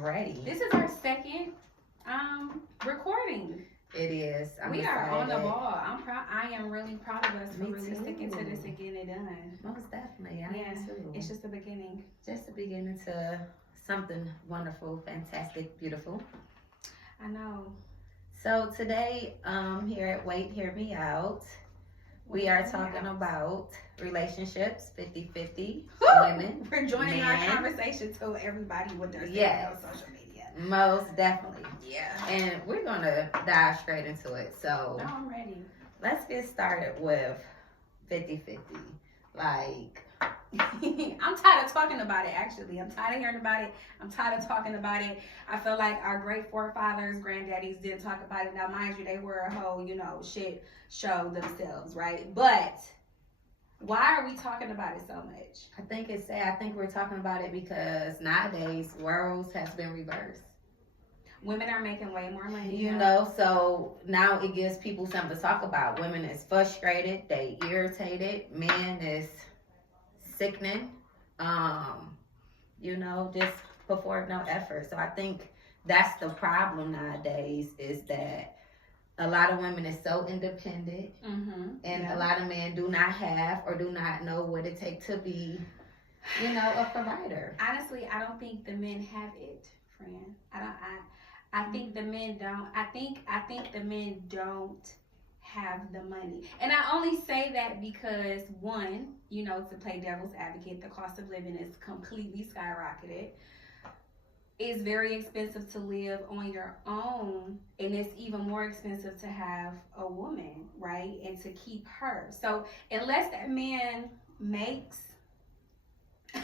Ready. This is our second recording. It is. We are on the ball. I'm proud. I am really proud of us for really sticking to this and getting it done. Most definitely. I am too. It's just the beginning. Just the beginning to something wonderful, fantastic, beautiful. I know. So today, here at Wait, Hear Me Out, we are talking about relationships, 50-50, women. We're joining our conversation to everybody with their on social media. Most definitely. Yeah. And we're going to dive straight into it. So no, I'm ready. Let's get started with 50-50. Like, I'm tired of talking about it, actually. I'm tired of hearing about it. I'm tired of talking about it. I feel like our great forefathers, granddaddies didn't talk about it. Now, mind you, they were a whole, shit show themselves, right? But why are we talking about it so much? I think it's sad. I think we're talking about it because nowadays roles has been reversed. Women are making way more money. So now it gives people something to talk about. Women is frustrated, they irritated, men is sickening, just before no effort. So I think that's the problem nowadays, is that a lot of women is so independent, and a lot of men do not have or do not know what it takes to be, a provider. Honestly, I don't think the men have it, friend. I think the men don't. I think the men don't have the money. And I only say that because, one, to play devil's advocate, the cost of living is completely skyrocketed. It's very expensive to live on your own, and it's even more expensive to have a woman, right? And to keep her. So unless that man makes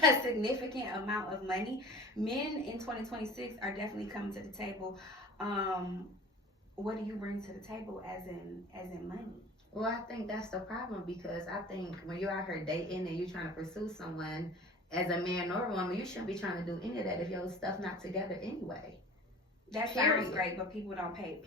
a significant amount of money, men in 2026 are definitely coming to the table. What do you bring to the table as in money? Well, I think that's the problem, because I think when you're out here dating and you're trying to pursue someone, as a man or a woman, you shouldn't be trying to do any of that if your stuff not together anyway. That sounds great, but people don't pay.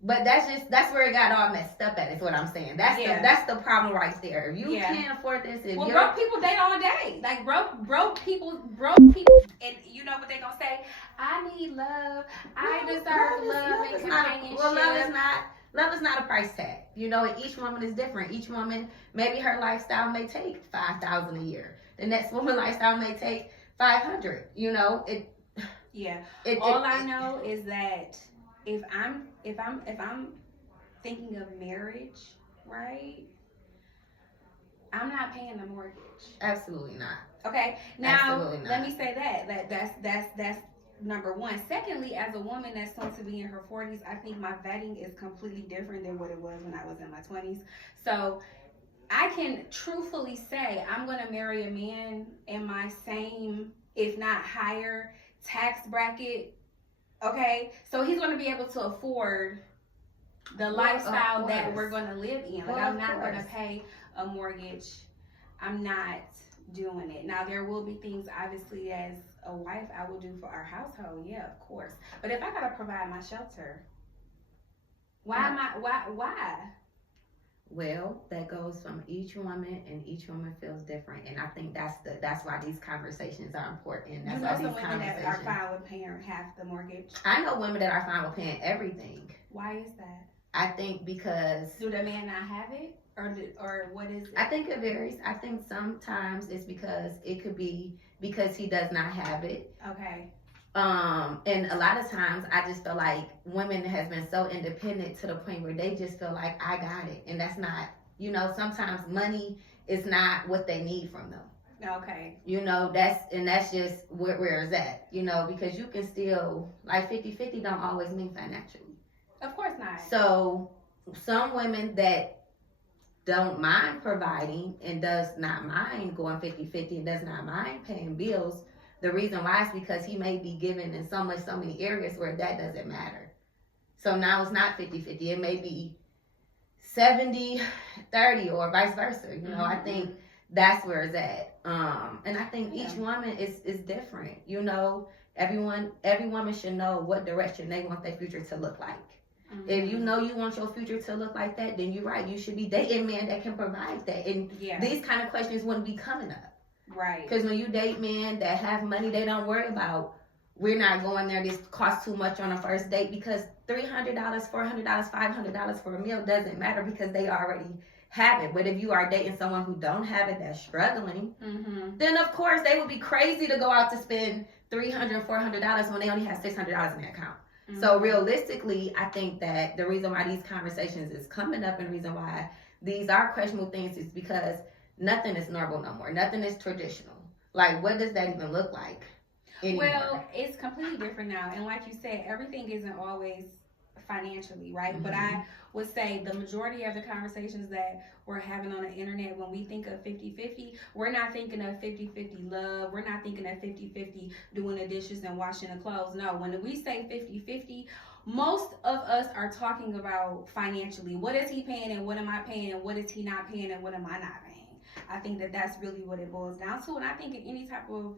But that's where it got all messed up at, is what I'm saying. That's the problem right there. If you can't afford this, broke people date all day. Like broke people, and you know what they gonna say? I need love. I deserve love and companionship. Love is not a price tag. And each woman is different. Each woman, maybe her lifestyle may take $5,000 a year. The next woman lifestyle may take $500. All I know is that if I'm thinking of marriage, right? I'm not paying the mortgage. Absolutely not. Okay. Now let me say that's number one. Secondly, as a woman that's soon to be in her 40s, I think my vetting is completely different than what it was when I was in my 20s. So I can truthfully say I'm going to marry a man in my same, if not higher, tax bracket. Okay? So he's going to be able to afford the lifestyle that we're going to live in. Like, I'm not going to pay a mortgage. I'm not doing it. Now, there will be things, obviously, as a wife, I will do for our household. Yeah, of course. But if I got to provide my shelter, why? Well, that goes from each woman, and each woman feels different, and I think that's why these conversations are important. That's why some women that are fine with paying half the mortgage. I know women that are fine with paying everything. Why is that? I think because do the man not have it, or what is it? I think it varies. I think sometimes it's because it could be because he does not have it. Okay. And a lot of times I just feel like women has been so independent to the point where they just feel like I got it. And that's not, sometimes money is not what they need from them. Okay. That's just where it's at, because you can still, like 50-50 don't always mean financially. Of course not. So some women that don't mind providing and does not mind going 50-50 and does not mind paying bills, the reason why is because he may be given in so many areas where that doesn't matter. So now it's not 50-50. It may be 70-30 or vice versa. I think that's where it's at. And I think each woman is different. Every woman should know what direction they want their future to look like. If you know you want your future to look like that, then you're right. You should be dating men that can provide that. And these kind of questions wouldn't be coming up. Right. Because when you date men that have money, they don't worry about we're not going there. This costs too much on a first date, because $300, $400, $500 for a meal doesn't matter because they already have it. But if you are dating someone who don't have it, that's struggling, then of course they would be crazy to go out to spend $300, $400 when they only have $600 in their account. So realistically, I think that the reason why these conversations is coming up and the reason why these are questionable things is because nothing is normal no more. Nothing is traditional. Like, what does that even look like anymore? Well, it's completely different now. And like you said, everything isn't always financially, right? But I would say the majority of the conversations that we're having on the internet, when we think of 50-50, we're not thinking of 50-50 love. We're not thinking of 50-50 doing the dishes and washing the clothes. No, when we say 50-50, most of us are talking about financially. What is he paying and what am I paying, and what is he not paying and what am I not paying? I think that that's really what it boils down to. And I think in any type of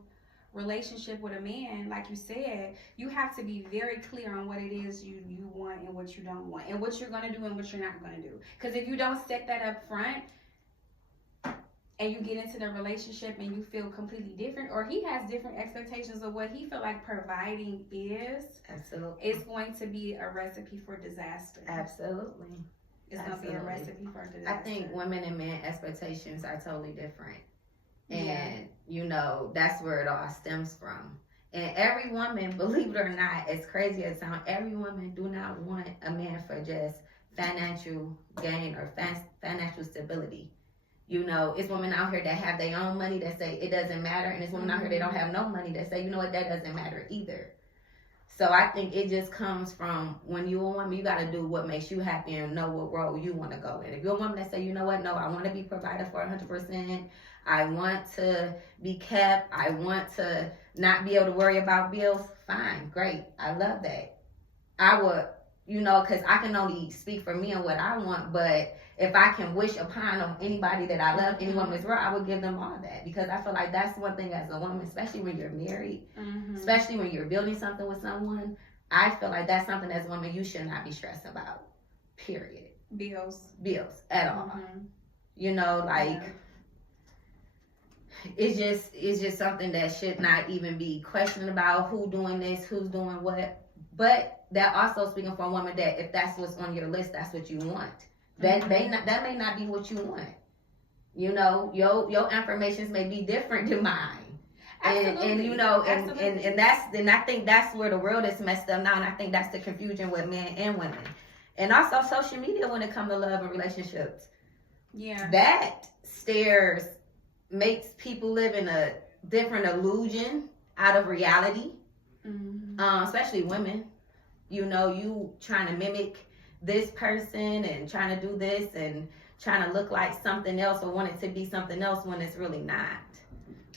relationship with a man, like you said, you have to be very clear on what it is you want and what you don't want, and what you're going to do and what you're not going to do. Because if you don't set that up front and you get into the relationship and you feel completely different, or he has different expectations of what he feel like providing is, absolutely, it's going to be a recipe for disaster. Absolutely. It's going to be a recipe for disaster. I think women and men expectations are totally different. And, you know, that's where it all stems from. And every woman, believe it or not, as crazy as it sounds, every woman do not want a man for just financial gain or financial stability. You know, it's women out here that have their own money that say it doesn't matter. And it's women out here that don't have no money that say, you know what, that doesn't matter either. So I think it just comes from when you're a woman, you got to do what makes you happy and know what role you want to go in. If you're a woman that say, you know what, no, I want to be provided for 100%. I want to be kept. I want to not be able to worry about bills. Fine, great. I love that. I would, you know, because I can only speak for me and what I want. But if I can wish upon anybody that I love, any woman's world, I would give them all that. Because I feel like that's one thing as a woman, especially when you're married, especially when you're building something with someone. I feel like that's something as a woman you should not be stressed about. Period. Bills at all. You know, like. It's just something that should not even be questioned about who doing this, who's doing what. But that also speaking for a woman that if that's what's on your list, that's what you want. That may not be what you want. You know, your informations may be different than mine. And you know, and I think that's where the world is messed up now, and I think that's the confusion with men and women. And also social media when it comes to love and relationships. Yeah. That makes people live in a different illusion out of reality, especially women. You know, you trying to mimic this person and trying to do this and trying to look like something else or want it to be something else when it's really not.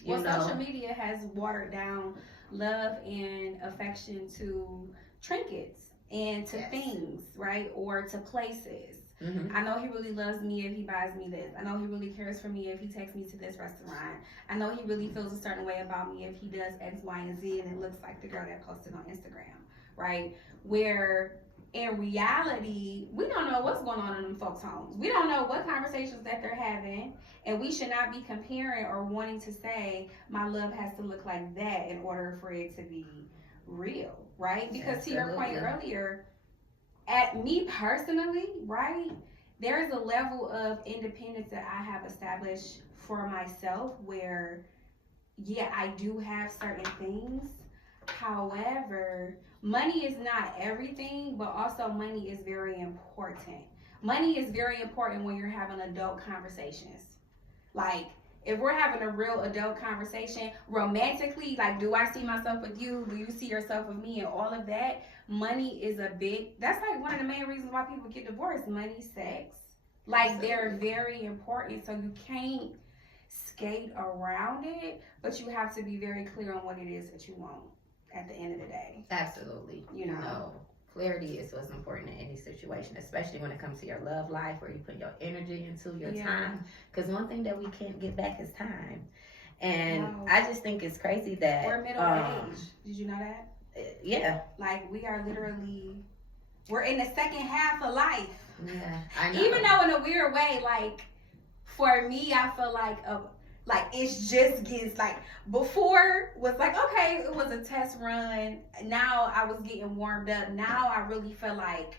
Social media has watered down love and affection to trinkets and to things, right? Or to places. I know he really loves me if he buys me this. I know he really cares for me if he takes me to this restaurant. I know he really feels a certain way about me if he does X, Y, and Z and it looks like the girl that posted on Instagram, right? Where in reality, we don't know what's going on in them folks' homes. We don't know what conversations that they're having, and we should not be comparing or wanting to say my love has to look like that in order for it to be real, right? Because to your point earlier, at me personally, right, there is a level of independence that I have established for myself where, yeah, I do have certain things. However, money is not everything, but also money is very important. Money is very important when you're having adult conversations. Like, if we're having a real adult conversation, romantically, like, do I see myself with you? Do you see yourself with me? And all of that, money is that's like one of the main reasons why people get divorced. Money, sex. Like, they're very important. So you can't skate around it, but you have to be very clear on what it is that you want at the end of the day. Absolutely. You know, clarity is what's important in any situation, especially when it comes to your love life, where you put your energy into your time. Because one thing that we can't get back is time. And I just think it's crazy that we're middle age. Did you know that? Yeah. Like, we are literally, we're in the second half of life. Yeah, I know. Even though in a weird way, like, for me, I feel like Like, it's just gets, like, before was like, okay, it was a test run. Now I was getting warmed up. Now I really feel like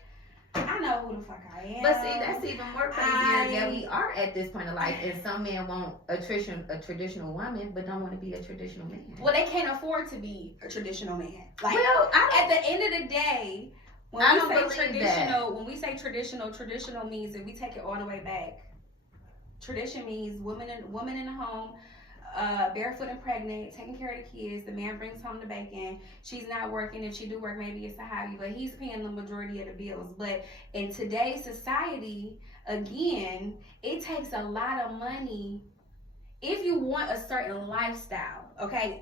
I know who the fuck I am. But see, that's even more crazier that we are at this point of life. And some men want a traditional woman, but don't want to be a traditional man. Well, they can't afford to be a traditional man. Like, well, at the end of the day, when I we don't say believe traditional, that. when we say traditional means if we take it all the way back. Tradition means woman in the home, barefoot and pregnant, taking care of the kids. The man brings home the bacon. She's not working. If she do work, maybe it's a hobby, but he's paying the majority of the bills. But in today's society, again, it takes a lot of money if you want a certain lifestyle. Okay,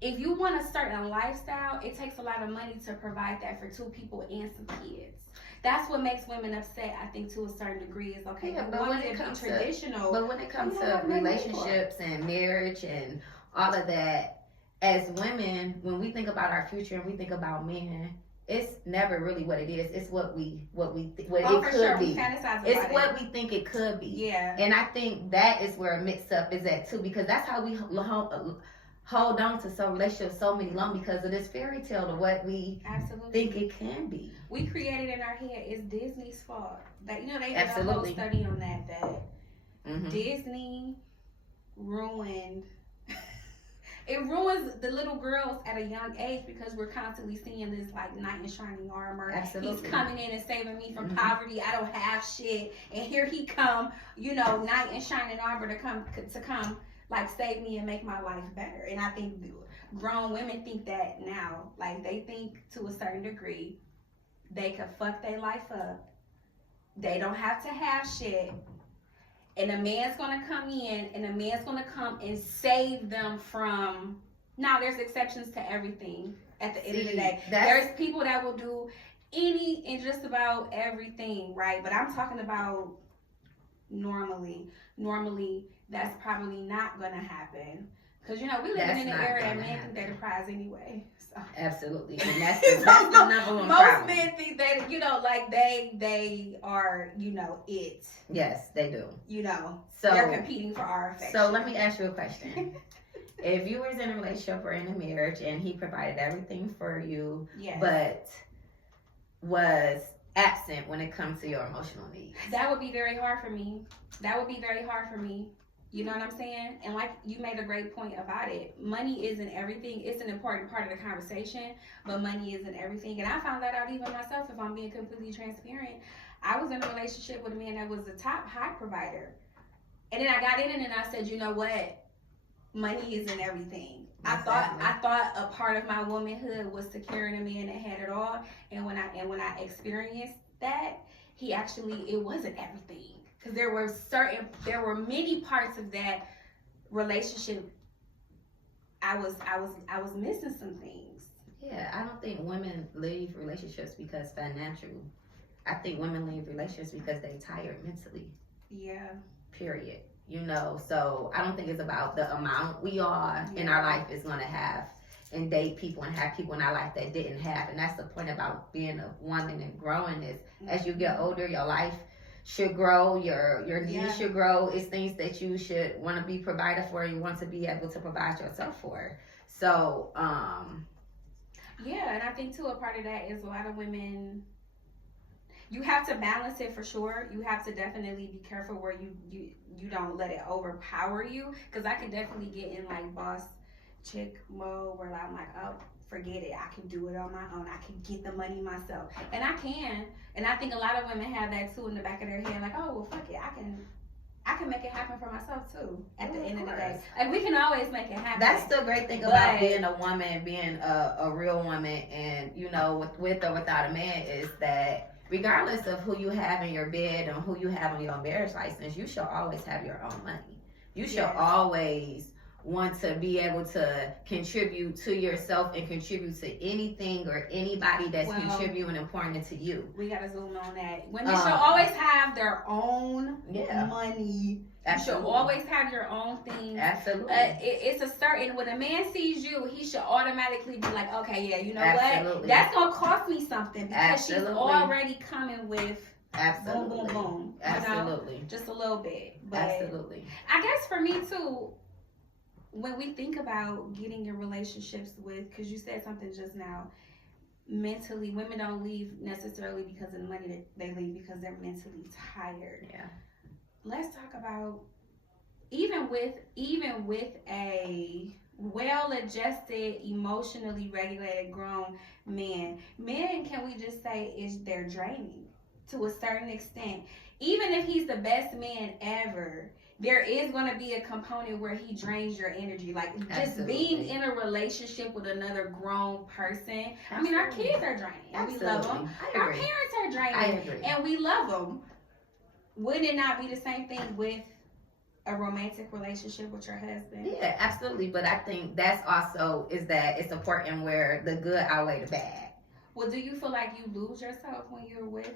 if you want a certain lifestyle, it takes a lot of money to provide that for two people and some kids. That's what makes women upset, I think, to a certain degree. Is okay, Yeah, but when it comes to traditional, but when it comes to relationships and marriage and all of that, as women, when we think about our future and we think about men, it's never really what it is. It's what it could be. It's what we think it could be. Yeah. And I think that is where a mix up is at too, because that's how we hold on to some relationships so many long, because of this fairy tale to what we think it can be. We created in our head. It's Disney's fault. That they did a whole Absolutely. study on that Disney ruined. It ruins the little girls at a young age because we're constantly seeing this like knight in shining armor. Absolutely. He's coming in and saving me from poverty. I don't have shit, and here he come. Knight in shining armor to come like save me and make my life better. And I think grown women think that now. Like, they think to a certain degree they can fuck their life up. They don't have to have shit. And a man's gonna come in and a man's gonna come and save them from. Now, there's exceptions to everything at the end of the day. There's people that will do any and just about everything, right? But I'm talking about normally that's probably not gonna happen, because we live in an era that men think they're the prize anyway. So. Absolutely, and that's the number one problem. Most men think that like they are it. Yes, they do. So they're competing for our affection. So let me ask you a question. If you was in a relationship or in a marriage and he provided everything for you, yes, but was absent when it comes to your emotional needs, that would be very hard for me. You know what I'm saying? And like you made a great point about it. Money isn't everything. It's an important part of the conversation, but money isn't everything. And I found that out even myself, if I'm being completely transparent. I was in a relationship with a man that was the top high provider. And then I got in it and I said, you know what? Money isn't everything. Exactly. I thought a part of my womanhood was securing a man that had it all. And when I experienced that, it wasn't everything. Because there were many parts of that relationship. I was missing some things. Yeah, I don't think women leave relationships because financial. I think women leave relationships because they tired mentally. Yeah. Period. So I don't think it's about the amount we are in our life is going to have and date people and have people in our life that didn't have. And that's the point about being a woman and growing is as you get older, your life should grow, your needs should grow. It's things that you should want to be provided for. You want to be able to provide yourself for. So, yeah, and I think too a part of that is a lot of women. You have to balance it for sure. You have to definitely be careful where you don't let it overpower you. Because I could definitely get in like boss chick mode where I'm like, oh, forget it. I can do it on my own. I can get the money myself. And I can. And I think a lot of women have that too in the back of their head. Like, oh, well, fuck it. I can make it happen for myself too at the end of the day. Like, we can always make it happen. That's the great thing about being a woman, being a real woman, and with or without a man, is that regardless of who you have in your bed and who you have on your marriage license, you should always have your own money. You should always want to be able to contribute to yourself and contribute to anything or anybody that's contributing and pouring into you. We gotta zoom on that. Women should always have their own money. Absolutely. You should always have your own thing. Absolutely. It's a certain, when a man sees you, he should automatically be like, okay, yeah, you know what? That's gonna cost me something because she's already coming with boom, boom, boom. Absolutely. Just a little bit. But absolutely. I guess for me too, when we think about getting in relationships with, because you said something just now, mentally, women don't leave necessarily because of the money, that they leave because they're mentally tired. Yeah. Let's talk about even with a well-adjusted, emotionally regulated grown man, men, can we just say, they're draining to a certain extent. Even if he's the best man ever, there is going to be a component where he drains your energy. Like, just Absolutely. being in a relationship with another grown person. I mean, our kids are draining. And we love them. I Our agree. parents are draining. I agree. And we love them. Would it not be the same thing with a romantic relationship with your husband? Yeah, absolutely. But I think that's also is that it's important where the good outweigh the bad. Well, do you feel like you lose yourself when you're with?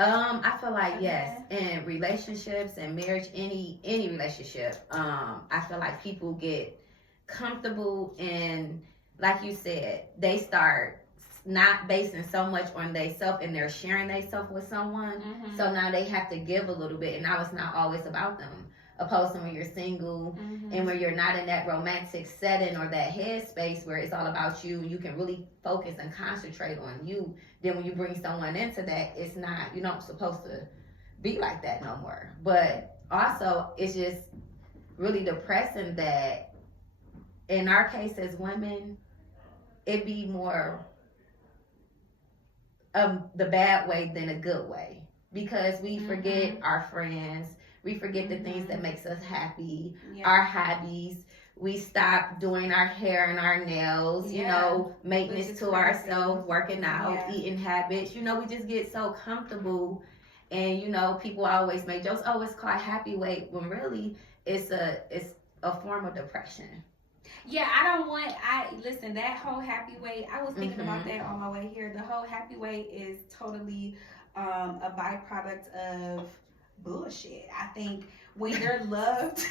I feel like yes, in relationships and marriage, any relationship, I feel like people get comfortable and, like you said, they start not basing so much on themselves and they're sharing themselves with someone. Mm-hmm. So now they have to give a little bit, and now it's not always about them. Opposed to when you're single Mm-hmm. and when you're not in that romantic setting or that headspace where it's all about you and you can really focus and concentrate on you. Then when you bring someone into that, it's not, you're not supposed to be like that no more. But also, it's just really depressing that in our case as women, it be more the bad way than a good way, because we forget our friends. We forget the things that makes us happy, our hobbies. We stop doing our hair and our nails, you know, maintenance to ourselves, working out, eating habits. You know, we just get so comfortable. And, you know, people always make jokes, oh, it's called happy weight, when really it's a form of depression. Yeah, listen, that whole happy weight, I was thinking about that on my way here. The whole happy weight is totally a byproduct of bullshit. I think when you're loved,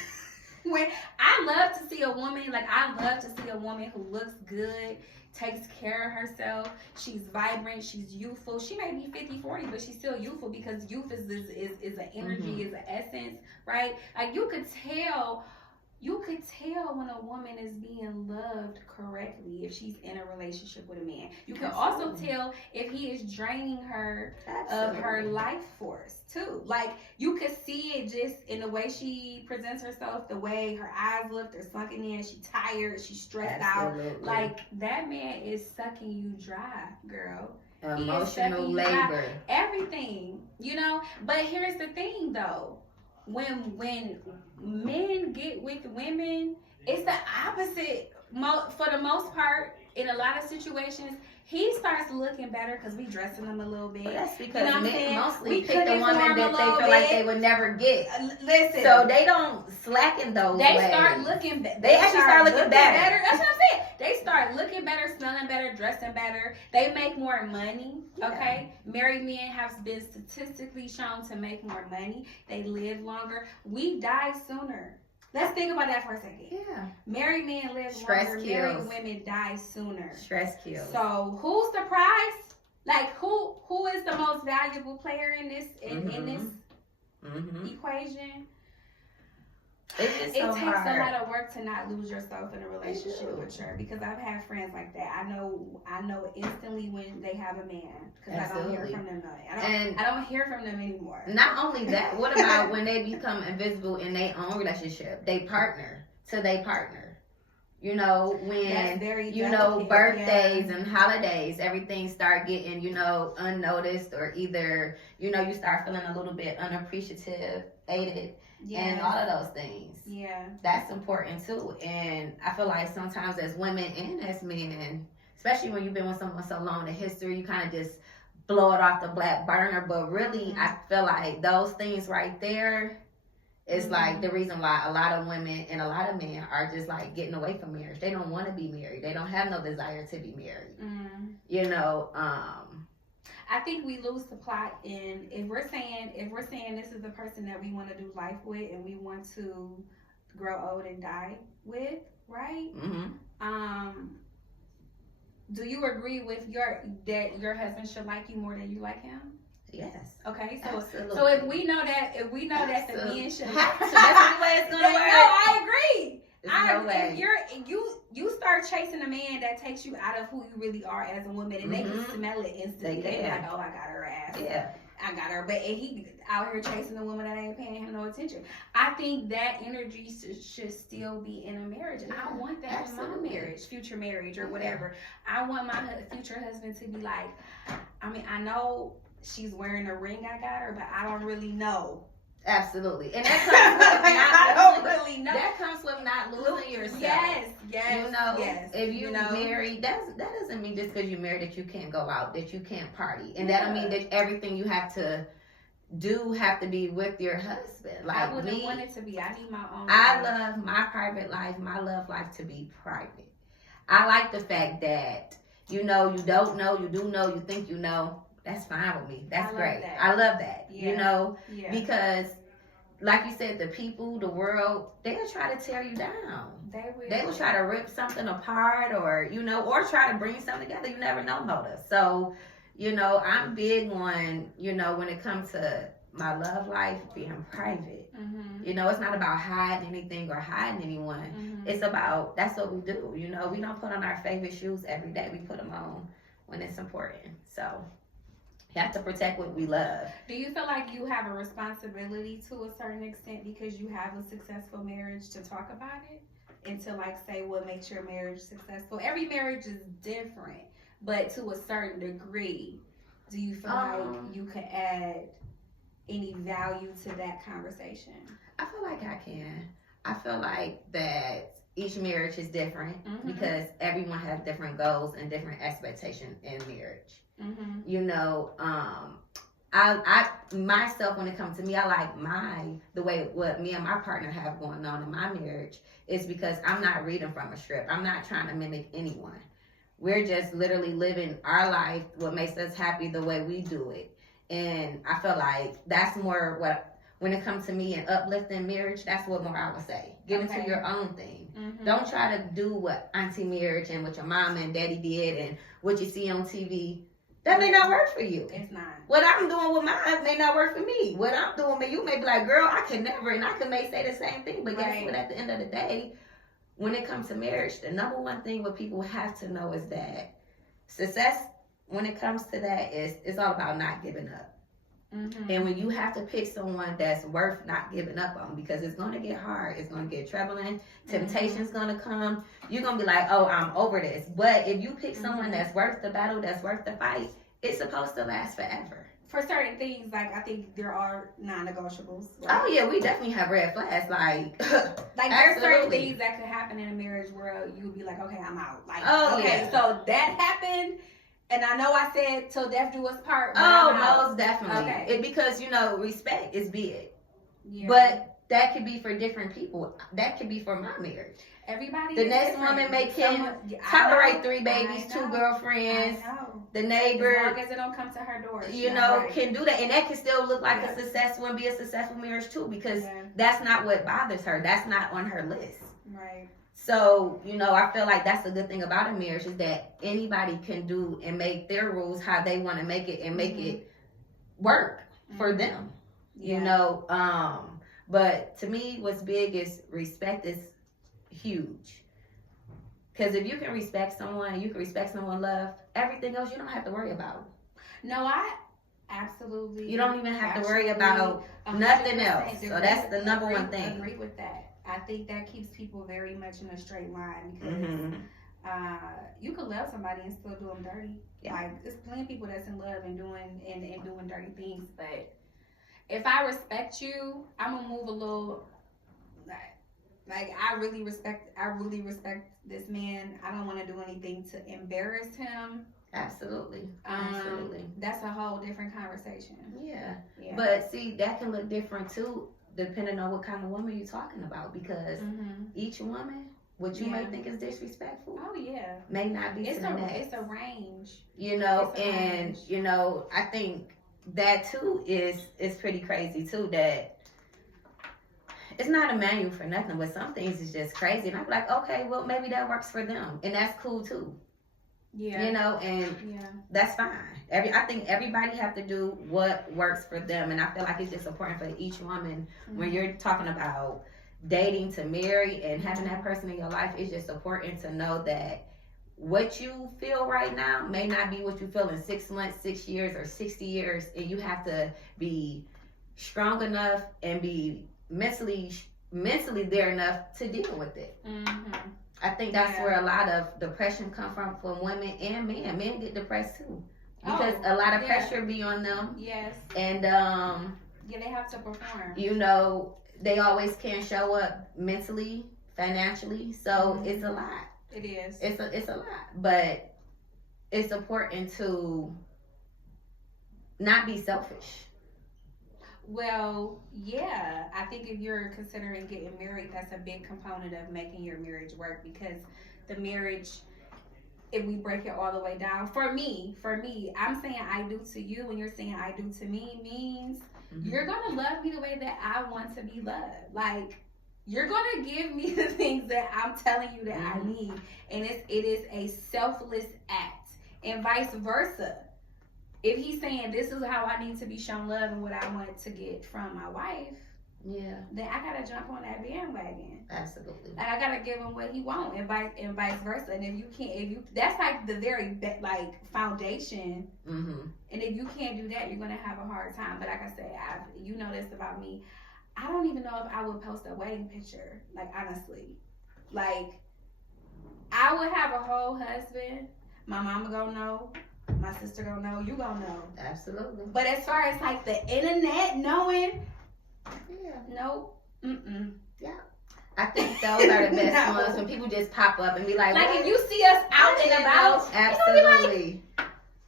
when I love to see a woman, who looks good, takes care of herself, she's vibrant, she's youthful. She may be 50, 40, but she's still youthful, because youth is an energy, is an essence, right? Like, you could tell when a woman is being loved correctly if she's in a relationship with a man. You can also tell if he is draining her of her life force too. Like, you could see it just in the way she presents herself, the way her eyes look, they're sunken in, she's tired, she's stressed out. Like, that man is sucking you dry, girl. Emotional labor. Everything, you know? But here's the thing though. When men get with women, it's the opposite. For the most part, in a lot of situations, he starts looking better because we dressing him a little bit. Well, that's because you know men mostly pick the woman that they feel like they would never get. Listen, so they don't slacken those ways. Start looking better. They actually start looking better. That's what I'm saying. They start looking better, smelling better, dressing better. They make more money. Okay, married men have been statistically shown to make more money. They live longer. We die sooner. Let's think about that for a second. Yeah. Married men live longer. Married women die sooner. Stress kills. So who's the prize? Like, who is the most valuable player in this in this equation? It's just so it takes hard. a lot of work to not lose yourself in a relationship with her, because I've had friends like that. I know instantly when they have a man, because I don't hear from them. I don't hear from them anymore. Not only that, what about when they become invisible in their own relationship? They partner. You know, when, you know, birthdays and holidays, everything start getting, you know, unnoticed, or either, you know, you start feeling a little bit unappreciative, aided. And all of those things. Yeah. That's important too. And I feel like sometimes as women and as men, especially when you've been with someone so long in history, you kind of just blow it off the black burner. But really, I feel like those things right there is like the reason why a lot of women and a lot of men are just like getting away from marriage. They don't want to be married. They don't have no desire to be married. You know, I think we lose the plot in if we're saying this is the person that we want to do life with and we want to grow old and die with, right? Do you agree with that your husband should like you more than you like him? Yes. Okay, so absolutely. So if we know that the men should that's the way it's gonna work. No, I agree. There's no way. If you start chasing a man that takes you out of who you really are as a woman, and they can smell it instantly. They be like, oh, I got her ass. Yeah. I got her. But and he out here chasing a woman that ain't paying him no attention. I think that energy should still be in a marriage. And I want that in my marriage, future marriage or whatever. I want my future husband to be like, I mean, I know she's wearing a ring I got her, but I don't really know. Absolutely. And that comes with I don't really know. That comes with not losing yourself. Yes. You know, yes. if you married, that doesn't mean just because you're married that you can't go out, that you can't party. And that don't mean that everything you have to do have to be with your husband. Like I wouldn't want it to be. I need my own I life. love my private life, my love life to be private. I like the fact that, you know, you don't know, you do know, you think you know. That's fine with me. That's great. I love that. Yeah. You know, Yeah. because like you said, the people, the world, they'll try to tear you down. They will try to rip something apart or, you know, or try to bring something together. You never know motives. So, you know, I'm big on, you know, when it comes to my love life being private. Mm-hmm. You know, it's not about hiding anything or hiding anyone. Mm-hmm. It's about, that's what we do. You know, we don't put on our favorite shoes every day. We put them on when it's important. So, you have to protect what we love. Do you feel like you have a responsibility to a certain extent because you have a successful marriage to talk about it? And to like say what makes your marriage successful? Every marriage is different, but to a certain degree, do you feel like you could add any value to that conversation? I feel like I can. I feel like that each marriage is different because everyone has different goals and different expectations in marriage. Mm-hmm. You know, I myself, when it comes to me, I like the way what me and my partner have going on in my marriage is because I'm not reading from a script. I'm not trying to mimic anyone. We're just literally living our life, what makes us happy, the way we do it. And I feel like that's more what, when it comes to me and uplifting marriage, that's what more I would say. Get into your own thing. Mm-hmm. Don't try to do what Auntie Marriage and what your mama and daddy did and what you see on TV. That may not work for you. It's not. What I'm doing with mine may not work for me. What I'm doing with you may be like, girl, I can never, and I can may say the same thing. But guess what? At the end of the day, when it comes to marriage, the number one thing what people have to know is that success, when it comes to that, is it's all about not giving up. Mm-hmm. And when you have to pick someone that's worth not giving up on, because it's going to get hard, it's going to get troubling, temptation's going to come, you're going to be like, oh, I'm over this. But if you pick someone that's worth the battle, that's worth the fight, it's supposed to last forever. For certain things, like I think there are non-negotiables. Right? Oh yeah, we definitely have red flags. Like there's certain things that could happen in a marriage where you would be like, okay, I'm out. Like, so that happened. And I know I said till death do us part. Most definitely. Okay. Because, you know, respect is big. Yeah. But that could be for different people. That could be for my marriage. Everybody. The next woman may tolerate 3 babies, 2 girlfriends. The neighbor. As long as it don't come to her door. You know, can do that. And that can still look like a successful and be a successful marriage too. Because that's not what bothers her. That's not on her list. Right. So, you know, I feel like that's the good thing about a marriage is that anybody can do and make their rules how they want to make it and make it work for them. Yeah. You know, but to me, what's big is respect is huge. Because if you can respect someone, you can respect someone's love, everything else you don't have to worry about. No, I absolutely. You don't even have to worry about nothing else. So that's the number one thing. I agree with that. I think that keeps people very much in a straight line because you can love somebody and still do them dirty. Yeah. Like there's plenty of people that's in love and doing dirty things. But if I respect you, I'm gonna move a little. Like I really respect this man. I don't want to do anything to embarrass him. Absolutely. Absolutely. That's a whole different conversation. Yeah. But see, that can look different too, depending on what kind of woman you're talking about, because each woman, what you may think is disrespectful, may not be to the next. It's a range. You know, you know, I think that too is pretty crazy too, that it's not a manual for nothing, but some things is just crazy. And I'm like, okay, well, maybe that works for them. And that's cool too. Yeah. You know, and that's fine. I think everybody have to do what works for them. And I feel like it's just important for each woman when you're talking about dating to marry and having that person in your life, it's just important to know that what you feel right now may not be what you feel in 6 months, 6 years, or 60 years. And you have to be strong enough and be mentally there enough to deal with it. Mm-hmm. I think that's where a lot of depression come from women and men. Men get depressed too because a lot of pressure be on them. Yes. And they have to perform. You know, they always can't show up mentally, financially. So it's a lot. It is. It's a lot, but it's important to not be selfish. Well, yeah, I think if you're considering getting married, that's a big component of making your marriage work, because the marriage, if we break it all the way down, for me, I'm saying I do to you when you're saying I do to me means you're going to love me the way that I want to be loved. Like, you're going to give me the things that I'm telling you that I need. And it is a selfless act, and vice versa. If he's saying this is how I need to be shown love and what I want to get from my wife, then I gotta jump on that bandwagon. Absolutely. Like, I gotta give him what he wants, and vice versa. And if you, that's like the very foundation. Mm-hmm. And if you can't do that, you're gonna have a hard time. But like I said, you know this about me. I don't even know if I would post a wedding picture. Like, honestly, like, I would have a whole husband. My mama gonna know. My sister gonna know, you gonna know. Absolutely. But as far as like the internet knowing, nope. Yeah. I think those are the best ones when people just pop up and be like, if you see us out and about, absolutely.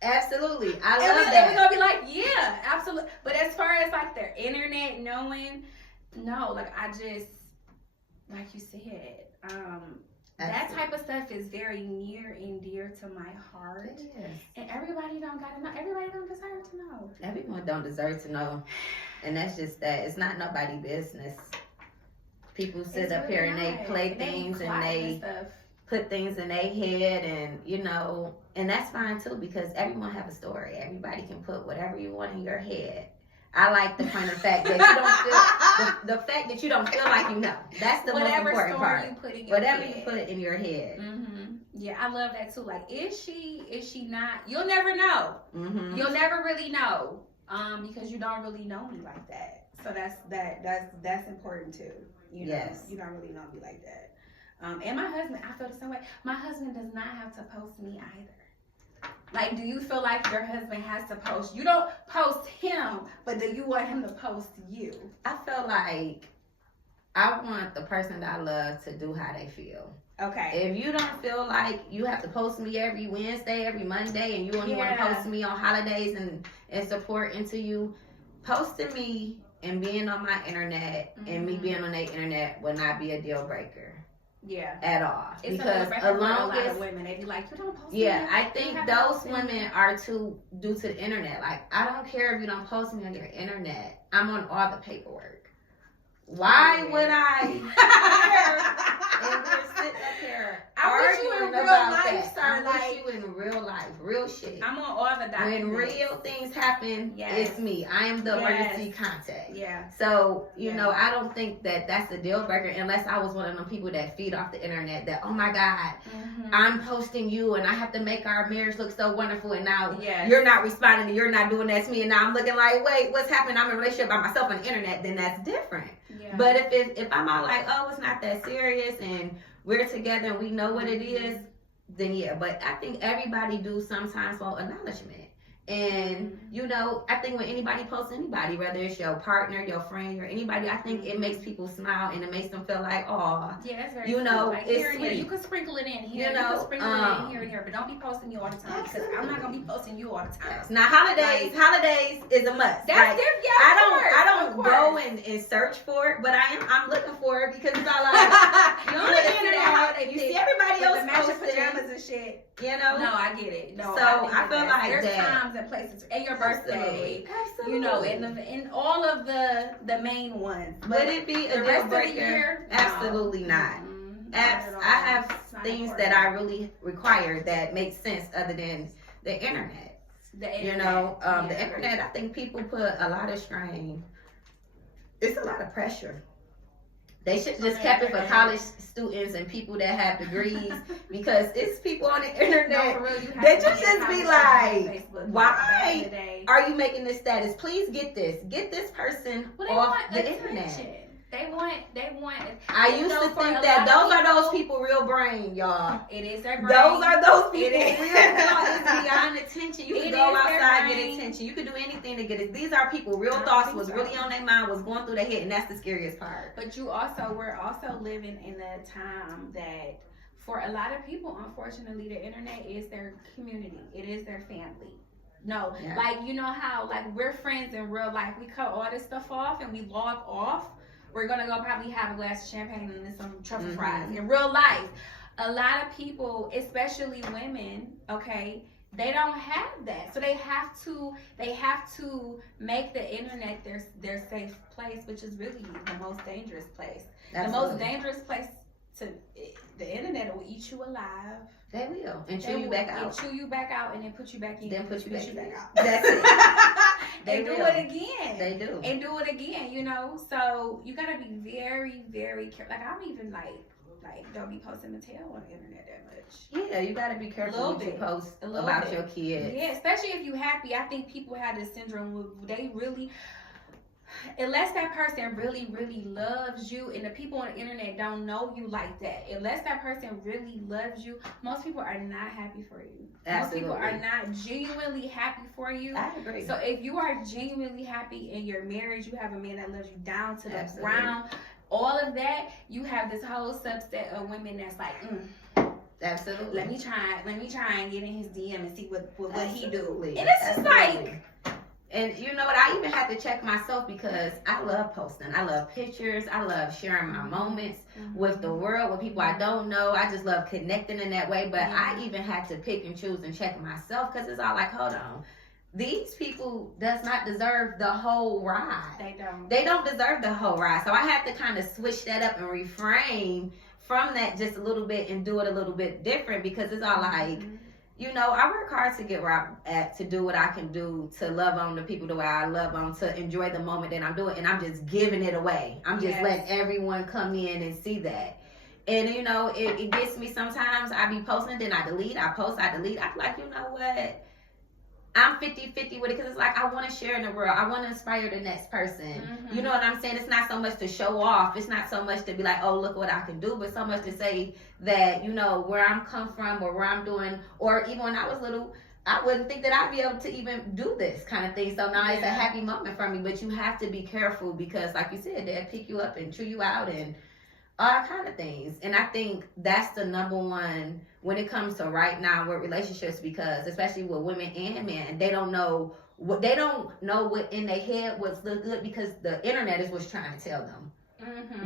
Absolutely. I love that. And we're gonna be like, yeah, absolutely. But as far as like their internet knowing, no, like I just, like you said, that type of stuff is very near and dear to my heart. Yes. And everybody don't gotta know. Everybody don't deserve to know. Everyone don't deserve to know. And that's just that. It's not nobody's business. People sit up here and they play things and they put things in their head, and you know, and that's fine too, because everyone have a story. Everybody can put whatever you want in your head. I like the kind of fact that you don't feel the fact that you don't feel like you know. That's the most important part. Whatever you put in your head. Mm-hmm. Yeah, I love that too. Like, is she not? You'll never know. Mm-hmm. You'll never really know, because you don't really know me like that. So that's important too. You know, you don't really know me like that. And my husband, I feel the same way. My husband does not have to post me either. Like, do you feel like your husband has to post? You don't post him, but do you want him to post you? I feel like I want the person that I love to do how they feel. Okay. If you don't feel like you have to post me every Wednesday, every Monday, and you only want to post me on holidays and support into you, posting me and being on my internet and me being on their internet will not be a deal breaker. Yeah. At all. It's because a lot of women, they be like, you don't post me. Yeah, I think those women are too due to the internet. Like, I don't care if you don't post me on your internet. I'm on all the paperwork. Why would I and we're sitting up here arguing about that? I'm with you in real life, real shit. I'm on all the documents. When real things happen, it's me. I am the emergency contact. Yeah. So, you know, I don't think that that's a deal breaker unless I was one of them people that feed off the internet that, oh my God, I'm posting you and I have to make our marriage look so wonderful, and now you're not responding and you're not doing that to me, and now I'm looking like, wait, what's happening? I'm in a relationship by myself on the internet, then that's different. Yeah. But if I'm all like, oh, it's not that serious and we're together and we know what it is, then yeah. But I think everybody do sometimes want acknowledgement. And, you know, I think when anybody posts anybody, whether it's your partner, your friend, or anybody, I think it makes people smile and it makes them feel like, oh, yeah, that's very you know, like, it's here, sweet. You can sprinkle it in here, you know, can sprinkle it in here and here, but don't be posting me all the time, because I'm not going to be posting you all the time. Now, holidays is a must. That's like, different, yeah, I don't go and search for it, but I'm looking for it because it's all like, you're on the internet, you see everybody else posting pajamas and shit. You know? No, I get it. No, so I feel like there's that. times and places, and your birthday, Absolutely. you know, in all of the main ones. Would it be a deal breaker? Absolutely not. I have things that I really require that make sense other than the internet. You know, the internet, I think people put a lot of strain. It's a lot of pressure They should just kept it for college students and people that have degrees because it's people on the internet. No, for real, you have They to just be a be college like, student on Facebook. why Back in the day. are you making this status? Please get this person Well, they off want the attention. internet. They want. I you used know, to for think a that lot those of are those people- people real brain, y'all. It is their brain. Those are those people It is. real brain. It's beyond attention. You It can go is their outside, get brain. attention. You can do anything to get it. These are people, real I thoughts think was so. really on their mind, was going through their head, and that's the scariest part. But we're also living in a time that for a lot of people, unfortunately, the internet is their community. It is their family. No, Yeah. like, you know how, like, we're friends in real life. We cut all this stuff off and we log off. We're going to go probably have a glass of champagne and then some truffle fries. In real life, a lot of people, especially women, okay, they don't have that. So they have to make the internet their safe place, which is really the most dangerous place. The most dangerous place to the internet will eat you alive. They will. And They chew you will back out. chew you back out and then put you back in. Then put you back spit in. out. That's it. They And do will. it again. They do. And do it again, you know. So you gotta be very, very careful. Like, I'm even like don't be posting Mattel on the internet that much. Yeah, you got to be careful Little what you bit. post A little about bit. your kids. Yeah, especially if you happy. I think people have this syndrome where they really, unless that person really, really loves you, and the people on the internet don't know you like that, unless that person really loves you, most people are not happy for you. Absolutely. Most people are not genuinely happy for you. I agree. So if you are genuinely happy in your marriage, you have a man that loves you down to the Absolutely. ground, all of that, you have this whole subset of women that's like, Absolutely. let me try and get in his DM and see what he do. Absolutely. And it's just Absolutely. like, And you know what? I even had to check myself because I love posting. I love pictures. I love sharing my moments with the world, with people I don't know. I just love connecting in that way. But I even had to pick and choose and check myself because it's all like, hold on. These people does not deserve the whole ride. they don't. They don't deserve the whole ride. So I had to kind of switch that up and reframe from that just a little bit and do it a little bit different because it's all like, you know, I work hard to get where I'm at, to do what I can do, to love on the people the way I love on, to enjoy the moment that I'm doing, and I'm just giving it away. I'm just letting everyone come in and see that. And, you know, it gets me sometimes. I be posting, then I delete, I post, I delete. I'm like, you know what? I'm 50-50 with it because it's like I want to share in the world. I want to inspire the next person. You know what I'm saying? It's not so much to show off. It's not so much to be like, oh, look what I can do, but so much to say that, you know, where I'm come from or where I'm doing, or even when I was little, I wouldn't think that I'd be able to even do this kind of thing. So now it's a happy moment for me, but you have to be careful because, like you said, they'll pick you up and chew you out and all kind of things. And I think that's the number one when it comes to right now with relationships, because especially with women and men, they don't know what in their head what's look good because the internet is what's trying to tell them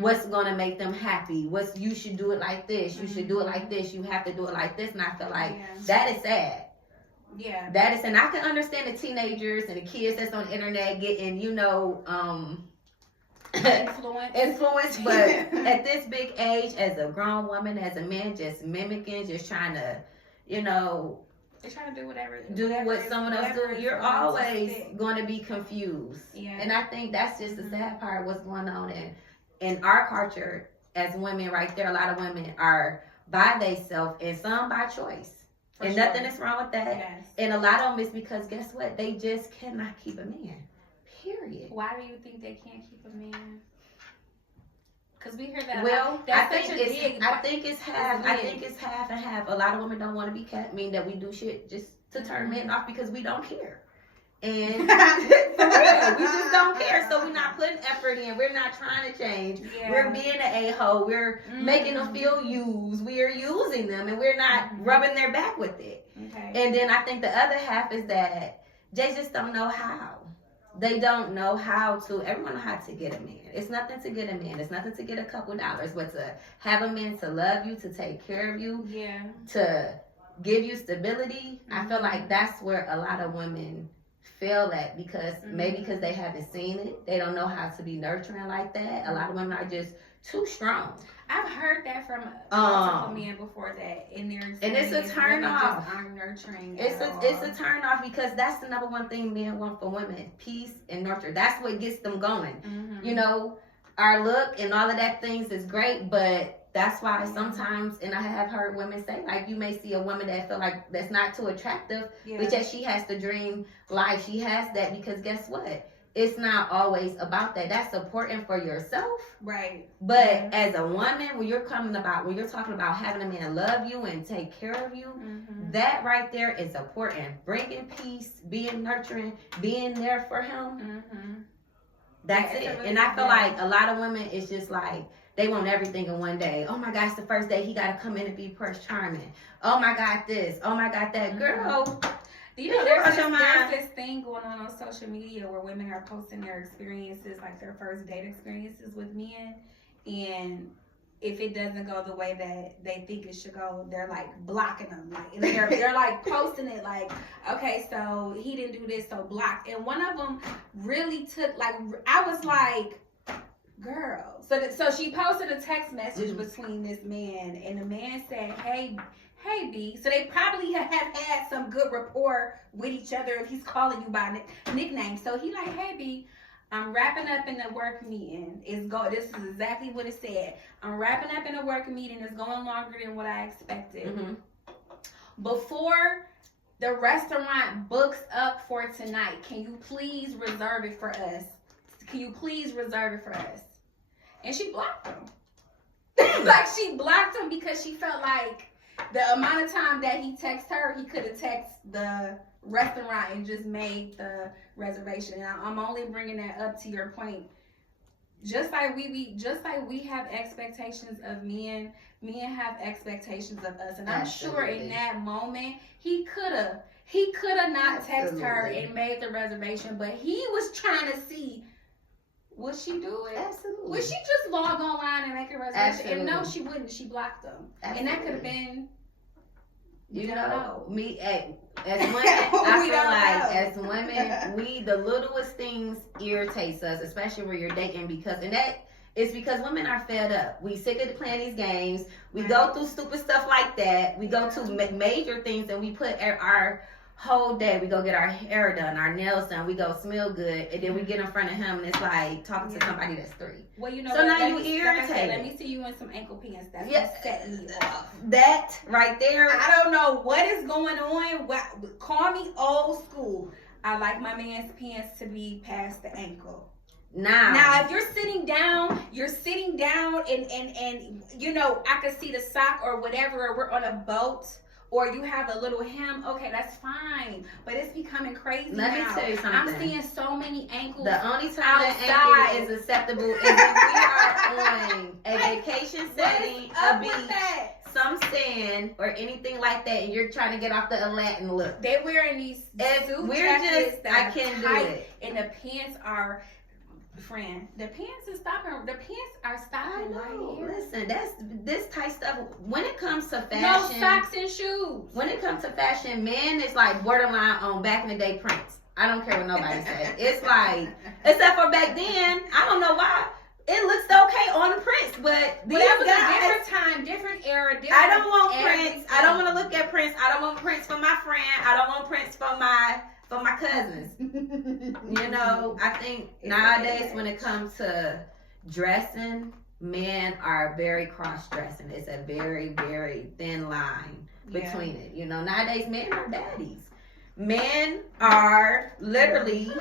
what's gonna make them happy. You should do it like this, you should do it like this, you have to do it like this. And I feel like that is sad. Yeah. That is, and I can understand the teenagers and the kids that's on the internet getting, you know, influence, but at this big age, as a grown woman, as a man, just mimicking, just trying to, you know, they're trying to do whatever what someone else do, you're always going to be confused. Yeah. And I think that's just the sad part, what's going on in our culture as women right there. A lot of women are by themselves and some by choice. And nothing is wrong with that. Yes. And a lot of them is because guess what? They just cannot keep a man. Period. Why do you think they can't keep a man? Because we hear that. Well, I think it's half. I big. think it's half and half. A lot of women don't want to be kept. Mean that we do shit just to turn men off because we don't care. And for real, we just don't care. So we're not putting effort in. We're not trying to change. Yeah. We're being an a-hole. We're making them feel used. We are using them, and we're not rubbing their back with it. Okay. And then I think the other half is that they just don't know how. They don't know how to. Everyone know how to get a man. It's nothing to get a man. It's nothing to get a couple dollars, but to have a man to love you, to take care of you, to give you stability. I feel like that's where a lot of women fail at because maybe because they haven't seen it. They don't know how to be nurturing like that. A lot of women are just too strong. I've heard that from multiple men before that in their and it's a turn off. Just aren't nurturing. It's a turn off because that's the number one thing men want for women: peace and nurture. That's what gets them going. You know, our look and all of that things is great, but that's why sometimes, and I have heard women say, like, you may see a woman that feel like that's not too attractive, but yet she has the dream life. She has that because guess what? It's not always about that. That's important for yourself. Right. But as a woman, when you're talking about having a man love you and take care of you, that right there is important. Bringing peace, being nurturing, being there for him. That's it. And I feel like a lot of women, it's just like, they want everything in one day. Oh my gosh, the first day he got to come in and be Prince Charming. Oh my God, this. Oh my God, that. Girl. You know, there's this thing going on social media where women are posting their experiences, like their first date experiences with men. And if it doesn't go the way that they think it should go, they're like blocking them. Like they're like posting it like, okay, so he didn't do this, so blocked. And one of them really took, like, I was like, girl. So she posted a text message between this man, and the man said, hey B. So they probably have had some good rapport with each other if he's calling you by nickname. So he like, hey B, I'm wrapping up in the work meeting. This is exactly what it said. I'm wrapping up in a work meeting. It's going longer than what I expected. Before the restaurant books up for tonight, can you please reserve it for us? Can you please reserve it for us? And she blocked him. Like, she blocked him because she felt like the amount of time that he texted her, he could have texted the restaurant and just made the reservation. And I'm only bringing that up to your point. Just like we have expectations of men have expectations of us. And I'm sure in that moment he could have not texted her and made the reservation, but he was trying to see, would she do it? Absolutely. Would she just log online and make a reservation? Absolutely. And no, she wouldn't. She blocked them. Absolutely. And that could have been, you know, me as women, I feel like as women, the littlest things irritates us, especially when you're dating, because women are fed up. We sick of playing these games. We go through stupid stuff like that. We go to major things, and we put our whole day, we go get our hair done, our nails done, we go smell good, and then we get in front of him and it's like talking to somebody that's 3. Well, you know, so now you irritated. Let me see you in some ankle pants. That's what set me off. That right there. I don't know what is going on. Call me old school. I like my man's pants to be past the ankle. Now, if you're sitting down and you know, I can see the sock or whatever, or we're on a boat, or you have a little hem, okay, that's fine. But it's becoming crazy now. Let me tell you something. I'm seeing so many ankles. The only time that ankle is acceptable is if we are on a vacation setting, a beach, some sand, or anything like that, and you're trying to get off the Aladdin look. They're wearing these suit jackets that I can't do it. And the pants are, friend, the pants are stopping right here. Listen, that's this type stuff. When it comes to fashion, no socks and shoes. When it comes to fashion, men is like borderline on back in the day Prince. I don't care what nobody says. It's like, except for back then, I don't know why. It looks okay on Prince, but these that was guys, a different time, different era, different. I don't want Prince. I don't want to look at Prince. I don't want Prince for my friend. I don't want Prince for my cousins. You know, I think nowadays when it comes to dressing, men are very cross-dressing. It's a very, very thin line between it. You know, nowadays men are daddies. Men are literally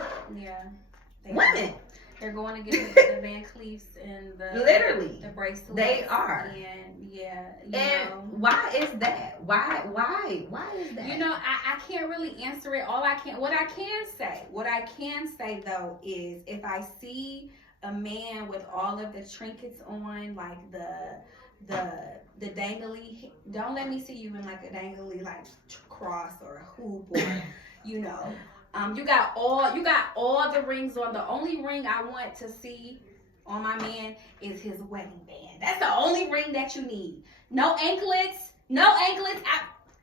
women. They're going to get the Van Cleefs and the bracelets. They are. And why is that? Why is that? You know, I can't really answer it. What I can say though is, if I see a man with all of the trinkets on, like the dangly, don't let me see you in like a dangly like cross or a hoop or you know. You got all the rings on. The only ring I want to see on my man is his wedding band. That's the only ring that you need. No anklets.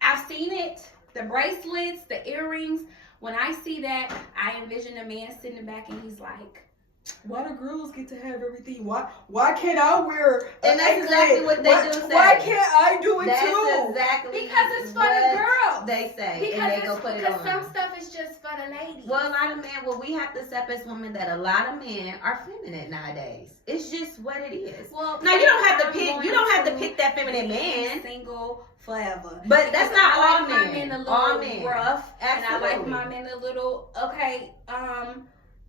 I've seen it. The bracelets, the earrings. When I see that, I envision a man sitting back and he's like, why do girls get to have everything? Why can't I wear? And that's exactly what they do say. Why can't I do it That's too? exactly Because it's for the what girls. they say, Because and they go put it on. some stuff is just for the ladies. Well, a lot of men, we have to accept as women that a lot of men are feminine nowadays. It's just what it is. Well, Now you don't have to I'm pick. going You don't have to to pick that feminine be man. single forever. But that's not I all like my men. men a little All men. rough, and I like Absolutely. my men a little okay.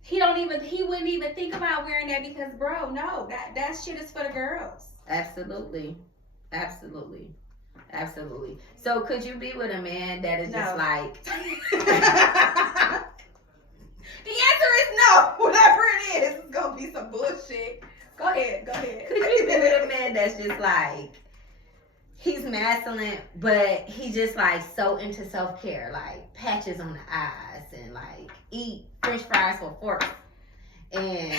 He wouldn't even think about wearing that because, bro, no, that shit is for the girls. Absolutely. So could you be with a man that is just No. like? The answer is no. Whatever it is, it's gonna be some bullshit. Go ahead. Could you be with a man that's just like? He's masculine, but he just like so into self-care, like patches on the eyes and like eat French fries with forks. And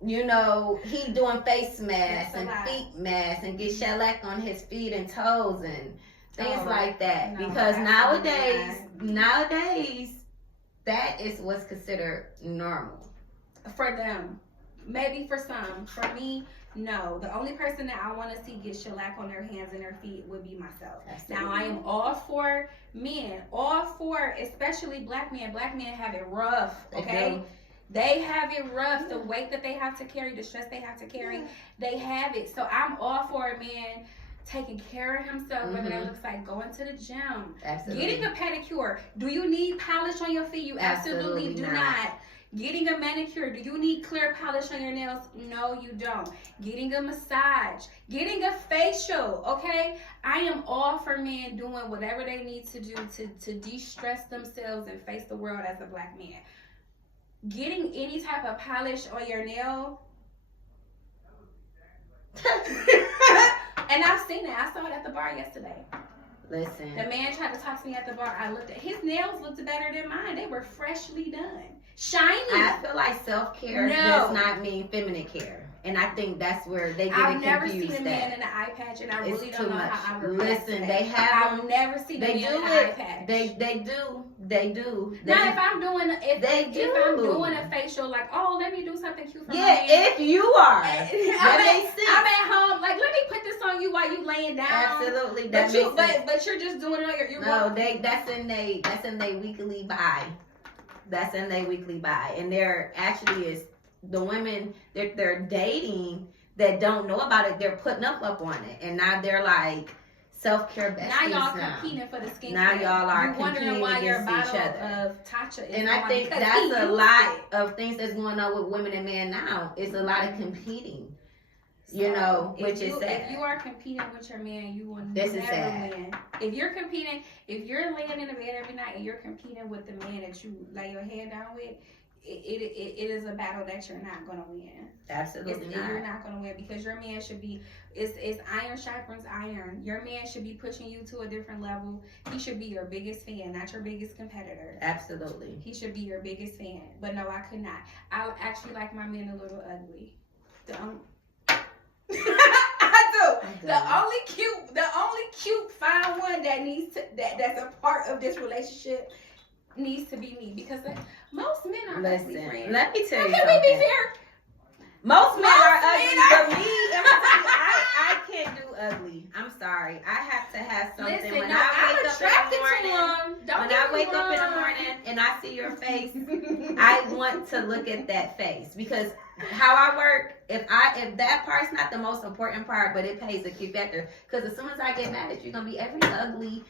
you know, he doing face masks That's a and lot. feet masks and get shellac on his feet and toes and things Oh, like that. no, Because absolutely nowadays, that is what's considered normal. For them, maybe for some. For me, no. The only person that I want to see get shellac on their hands and their feet would be myself. Now, I am all for men, especially black men. Black men have it rough, okay? They have it rough. The weight that they have to carry, the stress they have to carry, they have it. So I'm all for a man taking care of himself, whether that looks like going to the gym, Absolutely. getting a pedicure. Do you need polish on your feet? You absolutely do not. Getting a manicure. Do you need clear polish on your nails? No, you don't. Getting a massage. Getting a facial, okay? I am all for men doing whatever they need to do to de-stress themselves and face the world as a black man. Getting any type of polish on your nail. And I've seen it. I saw it at the bar yesterday. Listen. The man tried to talk to me at the bar. I looked at his nails looked better than mine. They were freshly done. Shiny. I feel like self-care does not mean feminine care. And I think that's where they get I've it never confused. seen a man in an eye patch, and I It's really too don't know much. how I would Listen, that. they have I've them. never seen a They man do in an eye it. patch. They do. Now, if I'm doing a facial, like, oh, let me do something cute for my man. if you are, that makes sense. I'm at home, like, let me put this on you while you laying down. Absolutely, But that makes sense. but you're just doing it on your. No, that's in they weekly buy. That's in they weekly buy, and there actually is the women that they're dating that don't know about it. They're putting up on it, and now they're like self-care besties. Now y'all competing for the skincare. Now y'all are You're wondering competing why your against each bottle other. of Tatcha is And I gone think because that's he a used lot it. of things that's going on with women and men now. It's a lot of competing. You So, know, which is sad. If you are competing with your man, you will This is never sad. win. If you're laying in the bed every night and you're competing with the man that you lay your head down with, it is a battle that you're not going to win. Absolutely You're not. not going to win because your man should be, it's iron sharpens iron. Your man should be pushing you to a different level. He should be your biggest fan, not your biggest competitor. Absolutely. He should be your biggest fan. But no, I could not. I actually like my men a little ugly. I do. The only cute fine one that needs to that's a part of this relationship needs to be me because most men are ugly, Listen, friends. let me tell you Can something. we be fair? Most men are ugly, men are- but me, I can't do ugly. I'm sorry. I have to have something. Listen, when no, I I'm wake up attracted in the morning, to them. Don't when get I me wake up in the wrong. morning and I see your face, I want to look at that face because how I work, if that part's not the most important part, but it pays a key factor. Because as soon as I get mad at you, you're gonna be every ugly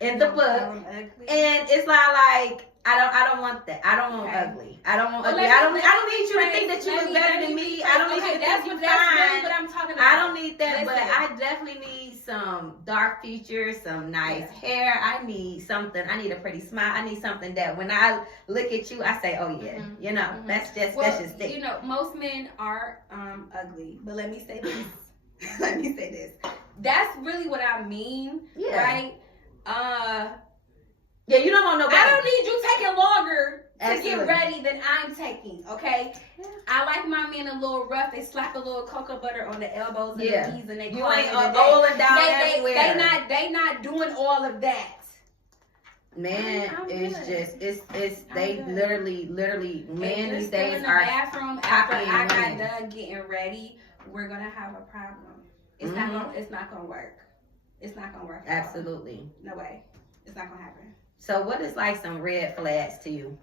in the book, Ugly. and it's like I don't want that. I don't want Okay. ugly. I don't want Well, ugly. let I don't me need you to rephrase- think that you let look me- better let than me me. rephrase. I don't need Okay, you to that's think you really fine. what I'm talking about. I don't need that, but Listen. I definitely need some dark features, some nice hair. I need something. I need a pretty smile. I need something that when I look at you, I say, "Oh yeah," Mhm. you know. Mhm. That's just it. You know, most men are ugly, but let me say this. Let me say this. That's really what I mean, Yeah. right? Yeah, you don't want nobody. I don't need you taking longer to Absolutely. get ready than I'm taking, okay? Yeah. I like my men a little rough. They slap a little cocoa butter on the elbows and Yeah. the knees and they You call ain't it a day. rolling down They everywhere. not doing all of that. Man, I'm it's good. just it's I'm they good. literally If men you're these still in days the are bathroom after copying I got women. done getting ready, we're gonna have a problem. It's not gonna work. It's not gonna work. at all. absolutely. No way. It's not gonna happen. So what is like some red flags to you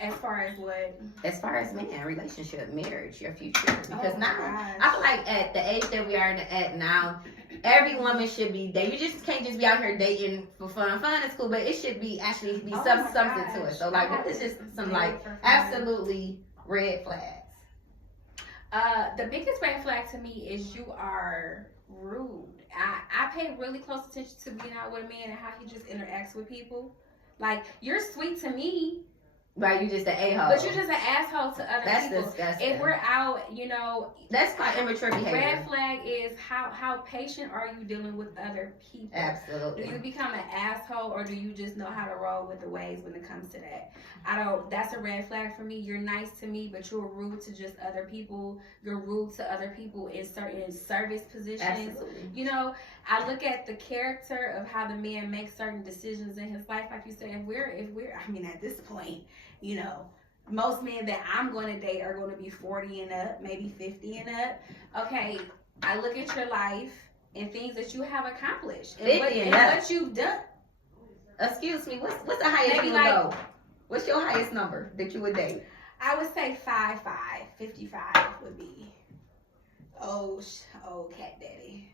As far as what? as far as man, relationship, marriage, your future? Because Oh, now gosh. I feel like at the age that we are at now, every woman should be dating. You just can't just be out here dating for fun. Fun is cool, but it should be actually be Oh some my something to gosh. it. So like, what is just some Date like for fun. absolutely red flags? The biggest red flag to me is you are rude. I pay really close attention to being out with a man and how he just interacts with people. Like, you're sweet to me, Right, you just an a-hole. but you're just an asshole to other That's people. disgusting. If we're out, you know, That's quite immature behavior. red flag is how patient are you dealing with other people? Do Absolutely. you become an asshole or do you just know how to roll with the waves when it comes to that? That's a red flag for me. You're nice to me, but you're rude to just other people. You're rude to other people in certain service positions. Absolutely. You know, I look at the character of how the man makes certain decisions in his life. Like you said, if we're, I mean, at this point, you know, most men that I'm going to date are going to be 40 and up, maybe 50 and up. Okay, I look at your life and things that you have accomplished and 50 and up. what you've done. Excuse me, what's the highest Maybe you would like- go? What's your highest number that you would date? I would say 5'5", 55 would be. Oh, cat daddy.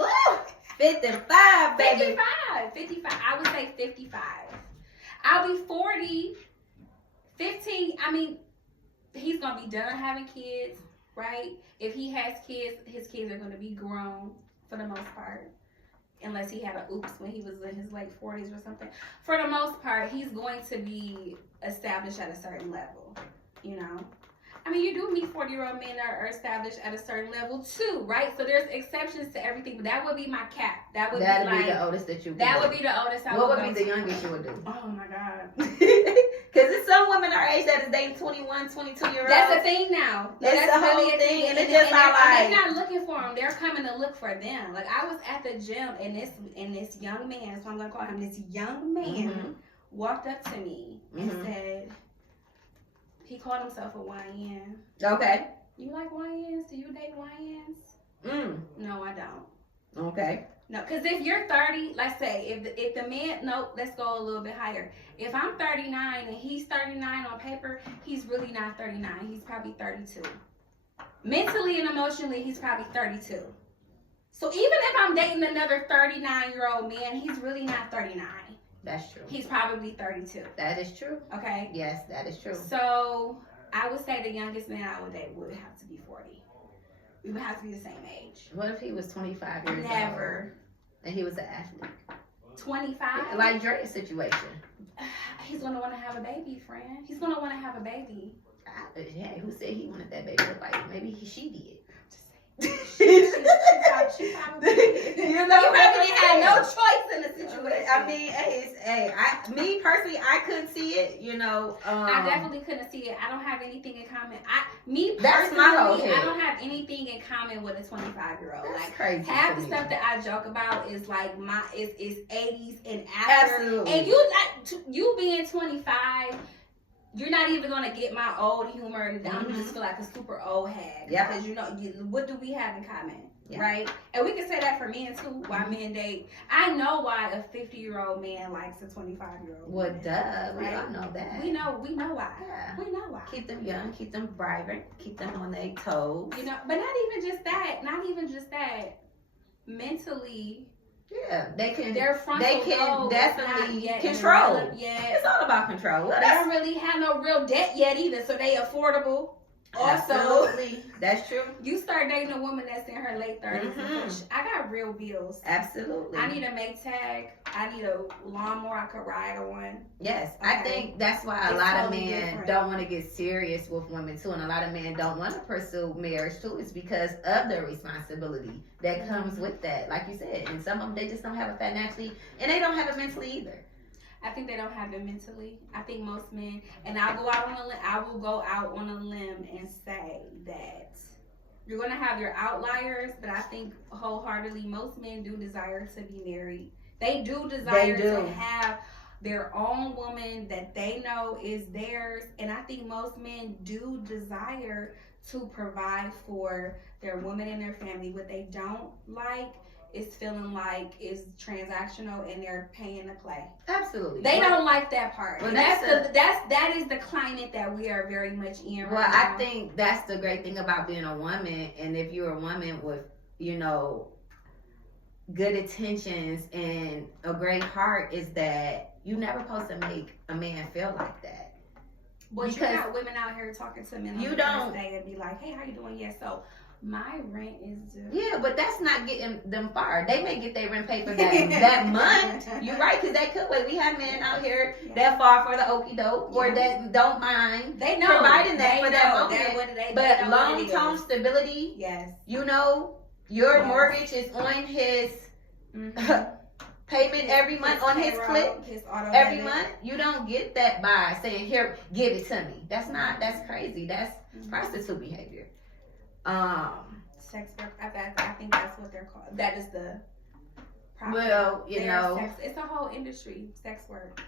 Ooh, 55, baby. 55. I would say 55. I'll be 40. 15. I mean, he's gonna be done having kids, right? If he has kids, his kids are gonna be grown for the most part. Unless he had a oops when he was in his late 40s or something. For the most part, he's going to be established at a certain level, you know? I mean, you do meet 40-year-old men that are established at a certain level too, right? So there's exceptions to everything, but that would be my cap. That'd be like, the oldest that you could that do. would be the oldest I What would would go be the to. youngest you would do? Oh my God. Because there's some women our age that is dating 21, 22-year-olds. That's a thing now. That's the whole a thing, and it's just not they're like- not looking for them. They're coming to look for them. Like, I was at the gym, and this young man, so I'm gonna call him this young man, Mhm. walked up to me and Mhm. said, he called himself a YN. Okay. You like YNs? Do you date YNs? No, I don't. Okay. No, because if you're 30, let's say, if the man, no, let's go a little bit higher. If I'm 39 and he's 39 on paper, he's really not 39. He's probably 32. Mentally and emotionally, he's probably 32. So even if I'm dating another 39-year-old man, he's really not 39. That's true. He's probably 32. That is true. Okay? Yes, that is true. So I would say the youngest man I would date would have to be 40. We would have to be the same age. What if he was 25 years old? Never. And he was an athlete? 25? Like Drake's situation. He's gonna want to have a baby, friend. He's gonna want to have a baby. Hey, who said he wanted that baby to fight? Maybe she did. She probably did. You know, He probably had no choice in the situation. I mean, me personally, I couldn't see it. You know, I definitely couldn't see it. I don't have anything in common. That's my whole personally, I head. don't have anything in common with a 25-year-old. That's Like, crazy. half to the me. stuff that I joke about is like is 80s and after. Absolutely. And you being 25. You're not even gonna get my old humor, and I'm Mhm. just feel like a super old hag. Yeah. Because what do we have in common, Yeah. right? And we can say that for men too. Why Mhm. men date? I know why a 50-year-old man likes a 25-year-old. Well, woman, duh. We right? all know that. We know why. Yeah. We know why. Keep them young, keep them vibrant, keep them on their toes. You know, but not even just that. Not even just that. Mentally, Yeah, they can. their frontal They can lobe is definitely not yet control. developed yet. It's all about control. Well, They that's don't really have no real debt yet either, so they affordable. Also, absolutely. That's true. you start dating a woman that's in her late 30s. Mhm. I got real bills. Absolutely. I need a Maytag. I need a lawnmower I could ride on. Yes, I Okay. think that's why a It's lot totally of men different. don't want to get serious with women too, and a lot of men don't want to pursue marriage too. It's because of the responsibility that comes with that, like you said. And some of them, they just don't have it financially, and they don't have it mentally either. I think they don't have it mentally. I think most men, and I will go out on a limb and say that you're gonna have your outliers, but I think wholeheartedly most men do desire to be married. They do desire They do. to have their own woman that they know is theirs. And I think most men do desire to provide for their woman and their family. What they don't like is feeling like it's transactional and they're paying to play. Absolutely. They don't like that part. Well, And that is the climate that we are very much in Well, right now. I think that's the great thing about being a woman. And if you're a woman with, you know, good intentions and a great heart, is that you never supposed to make a man feel like that. But you because got women out here talking to men on you the don't- first day and be like, hey, how you doing? Yeah, so my rent is due. Yeah, but that's not getting them far. They may get their rent paid for that month. You're right, because that could wait. We have men out here that fall for the okie doke or that don't mind They know providing that They for that know. moment. They- what they But know what it long-term is. stability, Yes. you know, your Yes. mortgage is on his Mhm. payment every month on his payroll, clip. his auto Every debit. month, you don't get that by saying, "Here, give it to me." That's crazy. That's Mhm. prostitute behavior. Sex work. I think that's what they're called. That is the. proper- Well, you their know, sex, it's a whole industry. Sex work.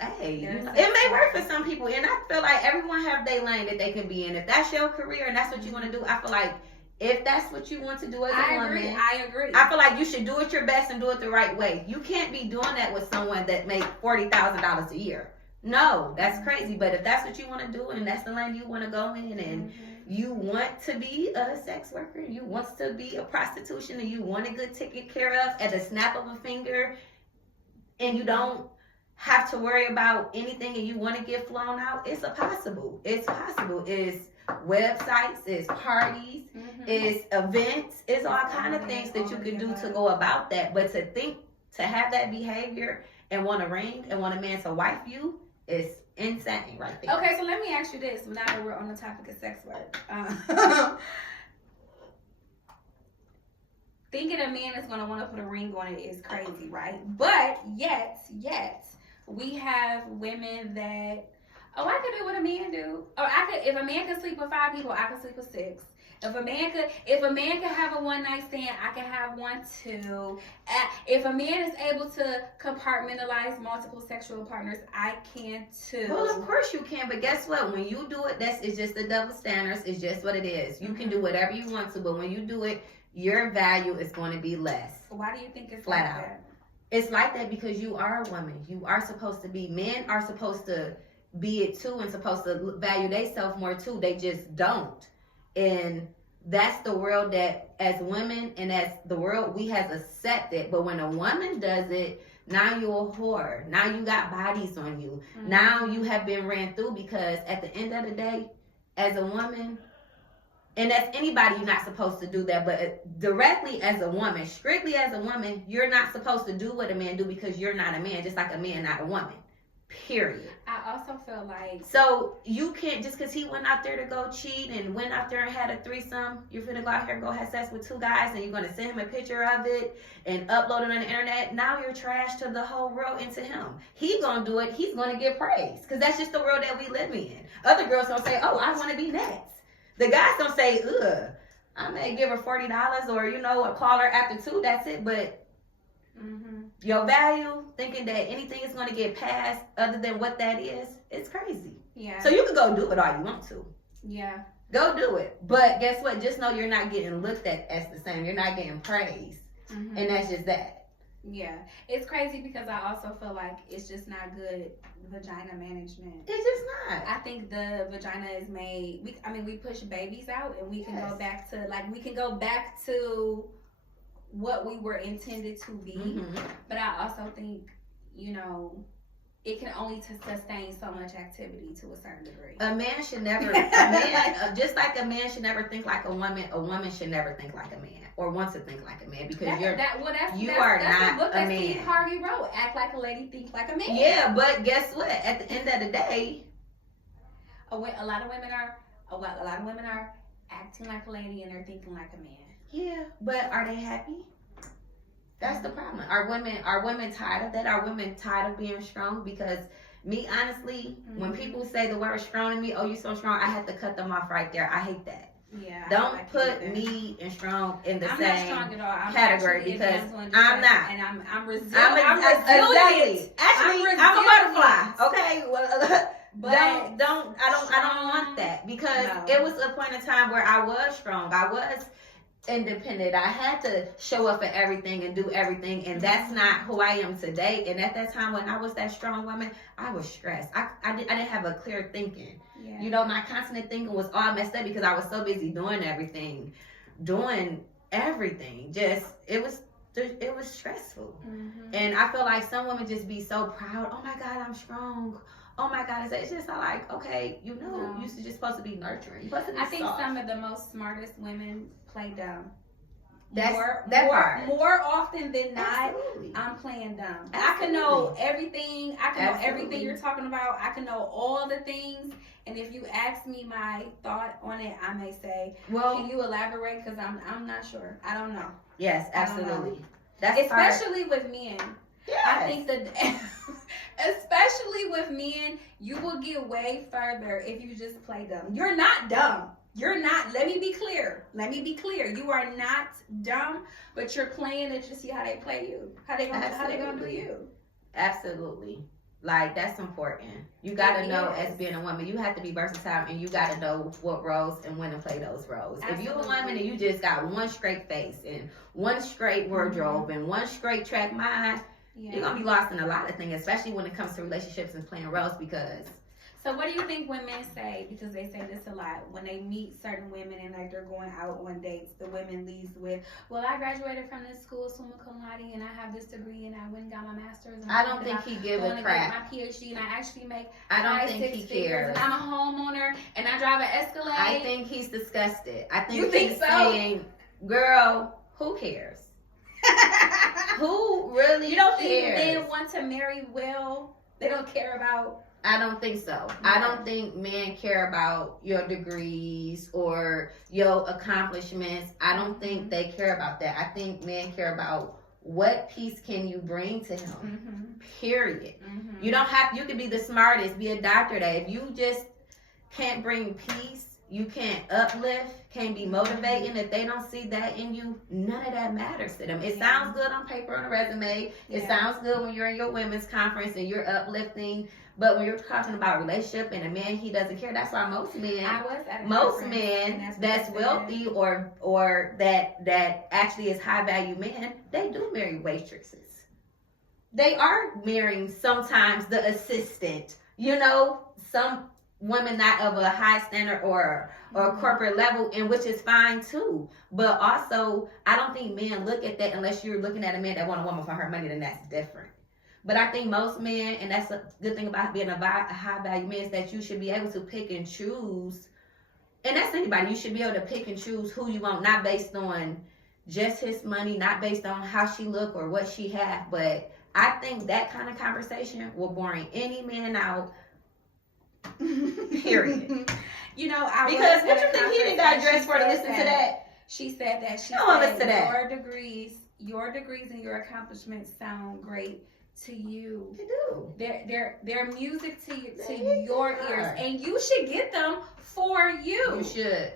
hey, you There's know, sex it may work work. for some people, and I feel like everyone have their lane that they can be in. If that's your career and that's what you want to do, I feel like if that's what you want to do as a I woman, agree. I agree. I feel like you should do it your best and do it the right way. You can't be doing that with someone that makes $40,000 a year. No, that's crazy. But if that's what you want to do and that's the lane you want to go in, and you want to be a sex worker, you want to be a prostitution, and you want a good taken care of at the snap of a finger, and you don't have to worry about anything, and you want to get flown out, it's possible. It's possible. It's websites, it's parties, it's events, it's all kind of things that you can do to go about that. But to have that behavior and want a ring and want a man to wife you is insane right there. Okay, so let me ask you this. Now that we're on the topic of sex work, thinking a man is going to want to put a ring on it is crazy, right? But yet, we have women that, I could do what a man do. Or if a man could sleep with 5 people, I could sleep with 6. If a man could have a one night stand, I can have one too. If a man is able to compartmentalize multiple sexual partners, I can too. Well, of course you can, but guess what? When you do it, it's just the double standards. It's just what it is. You can do whatever you want to, but when you do it, your value is going to be less. Why do you think it's Flat like out. that? It's like that because you are a woman. You are supposed to be. Men are supposed to be it too and supposed to value themselves more too. They just don't. And that's the world that as women and as the world we has accepted. But when a woman does it, now you're a whore. Now you got bodies on you. Mm-hmm. Now you have been ran through, because at the end of the day, as a woman, and as anybody, you're not supposed to do that. But directly as a woman, strictly as a woman, you're not supposed to do what a man do, because you're not a man, just like a man not a woman. Period. I also feel like So you can't, just because he went out there to go cheat and went out there and had a threesome, you're finna go out here and go have sex with 2 guys, and you're gonna send him a picture of it and upload it on the internet. Now you're trash to the whole world and to him. He gonna do it. He's gonna get praise, because that's just the world that we live in. Other girls don't say, "Oh, I want to be next." The guys don't say, "Ugh, I may give her $40 or or call her after 2. That's it." But your value, thinking that anything is going to get passed other than what that is, it's crazy. yeah, So you can go do it all you want to. yeah. Go do it. But guess what? Just know you're not getting looked at as the same. You're not getting praised. Mhm. And that's just that. Yeah, it's crazy because I also feel like it's just not good vagina management. It's just not. I think the vagina is made. We push babies out, and we can Yes. go back to what we were intended to be. Mhm. But I also think, it can only sustain so much activity to a certain degree. A man should never, just like a man should never think like a woman should never think like a man or want to think like a man, because That's you are that's not a book a that man. Steve Harvey wrote. Act like a lady, think like a man. Yeah, but guess what? At the end of the day, A lot of women are acting like a lady and they're thinking like a man. yeah, but are they happy? That's the problem. Are women tired of that? Are women tired of being strong? Because me, honestly, when people say the word strong to me, "Oh, you so strong," I have to cut them off right there. I hate that. Yeah. I Don't like put either. me and strong in the I'm same not strong at all. I'm category actually a because damsel in I'm distress, not. and I'm resilient. I'm resilient. exactly. Actually, I'm a butterfly. resilient. Okay, well, But I don't want that because No. it was a point in time where I was strong. I was independent. I had to show up for everything and do everything, and that's not who I am today. And at that time when I was that strong woman, I was stressed. I didn't have a clear thinking. Yeah. You know, my constant thinking was all messed up because I was so busy doing everything. Just it was stressful. Mhm. And I feel like some women just be so proud. Oh my God, I'm strong. Oh my God, it's just not like, okay, you know, No. you're just supposed to be nurturing. You're supposed to be I think soft. some of the most smartest women play dumb. That's more, that more, part. more often than not, Absolutely. I'm playing dumb. I can know everything. I can know everything Absolutely. you're talking about. I can know all the things. And if you ask me my thought on it, I may say, Well, "Can you elaborate?" Because I'm not sure. I don't know. yes, I don't know. absolutely. That's part. Especially with men. Yes. I think that, especially with men, you will get way further if you just play dumb. You're not dumb. You're not. Let me be clear. You are not dumb, but you're playing it to see how they play you. How they gonna do you? Absolutely. Like, that's important. You gotta It know, is. as being a woman, you have to be versatile and you gotta know what roles and when to play those roles. If you're a Absolutely. woman and you just got one straight face and one straight wardrobe and one straight track mind, you're Yeah. gonna be lost in a lot of things, especially when it comes to relationships and playing roles. Because So what do you think when men say, because they say this a lot, when they meet certain women and like they're going out on dates, the women leads with, well, I graduated from this school, summa cum laude, and I have this degree, and I went and got my master's. And I don't think he give a crap. My PhD, and I actually make I don't high think six he figures, cares. and I'm a homeowner, and I drive an Escalade. I think he's disgusted. I think You think he's so? saying, girl, who cares? Who really You don't think cares? men want to marry well? They don't care about. I don't think so. I don't think men care about your degrees or your accomplishments. I don't think they care about that. I think men care about what piece can you bring to him. Period. You don't have. You can be the smartest, be a doctor. That if you just can't bring peace, you can't uplift, can't be motivating. If they don't see that in you, none of that matters to them. It sounds good on paper, on a resume. It sounds good when you're in your women's conference and you're uplifting. But when you're talking about relationship and a man, he doesn't care. That's why most men, I was at a most conference, men and what that's they said. wealthy or that actually is high value men, they do marry waitresses. They are marrying sometimes the assistant. You know, some women not of a high standard or corporate level, and which is fine too. But also, I don't think men look at that unless you're looking at a man that want a woman for her money, then that's different. But I think most men, and that's a good thing about being a high value man, is that you should be able to pick and choose. And that's anybody. You should be able to pick and choose who you want, not based on just his money, not based on how she look or what she have. But I think that kind of conversation will boring any man out. Period. You know, I Because was what at you a think he didn't conference got and dressed for to she listen said to that? She said that I don't listen to that. your degrees and your accomplishments sound great to you. They do. They're music to They your are. ears, and you should get them for you. You should.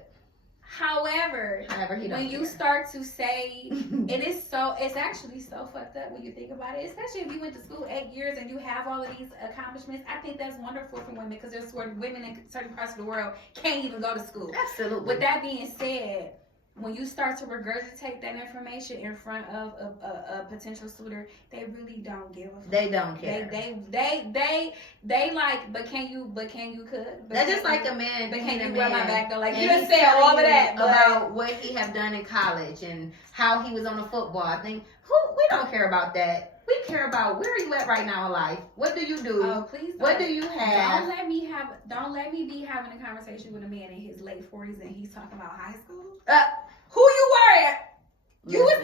However, However, he don't when you care. start to say, it's actually so fucked up when you think about it, especially if you went to school 8 years and you have all of these accomplishments. I think that's wonderful for women, because there's certain women in certain parts of the world can't even go to school. Absolutely. With that being said, when you start to regurgitate that information in front of a potential suitor, they really don't give a fuck. They don't care. They like, but can you cook? That's just like a man. But being can a you rub my man, back though? Like, and you done he's said telling all of you that, but about what he have done in college and how he was on the football. I think we don't care about that. We care about where are you at right now in life. What do you do? oh, please What do don't. you have? Don't let me be having a conversation with a man in his late 40s and he's talking about high school. Who you were at? You was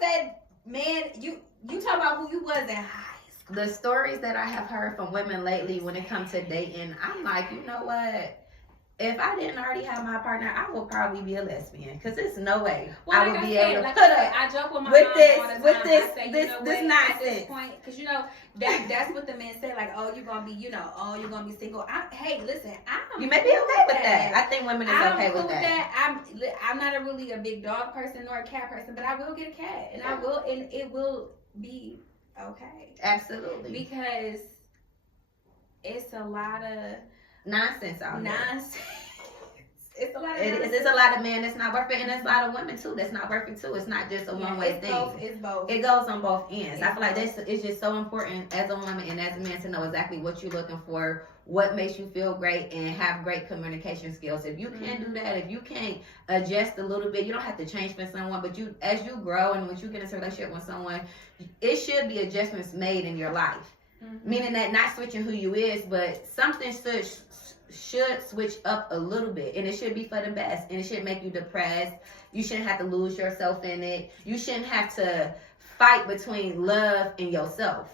that man. You talking about who you was in high school. The stories that I have heard from women lately when it comes to dating, I'm like, you know what? if I didn't already have my partner, I would probably be a lesbian because there's no way Well, I like would I be said, able to like put I said, up I joke with my with mom this- all the time. with I this- say, this- you know this what, at this nonsense. point, because you know that's what the men say, like, oh, you're gonna be, you know, oh, you're gonna be single. Hey, listen, I'm You may be okay with that. I think women is I'm okay cool with that. I'm not really a big dog person nor a cat person, but I will get a cat, and and it will be okay Absolutely. because it's a lot of Nonsense out there. nonsense. It's a lot of It is. nonsense. It's a lot of men that's not worth it, and there's a lot of women too that's not worth it too. It's not just a one-way it's thing. It's both. It goes on both ends. I It's feel like both. this is just so important as a woman and as a man to know exactly what you're looking for, what makes you feel great, and have great communication skills. If you can't do that, if you can't adjust a little bit, you don't have to change for someone, but you, as you grow and when you get into a relationship with someone, it should be adjustments made in your life. Meaning that not switching who you is, but something should switch up a little bit, and it should be for the best, and it should make you depressed. You shouldn't have to lose yourself in it. You shouldn't have to fight between love and yourself.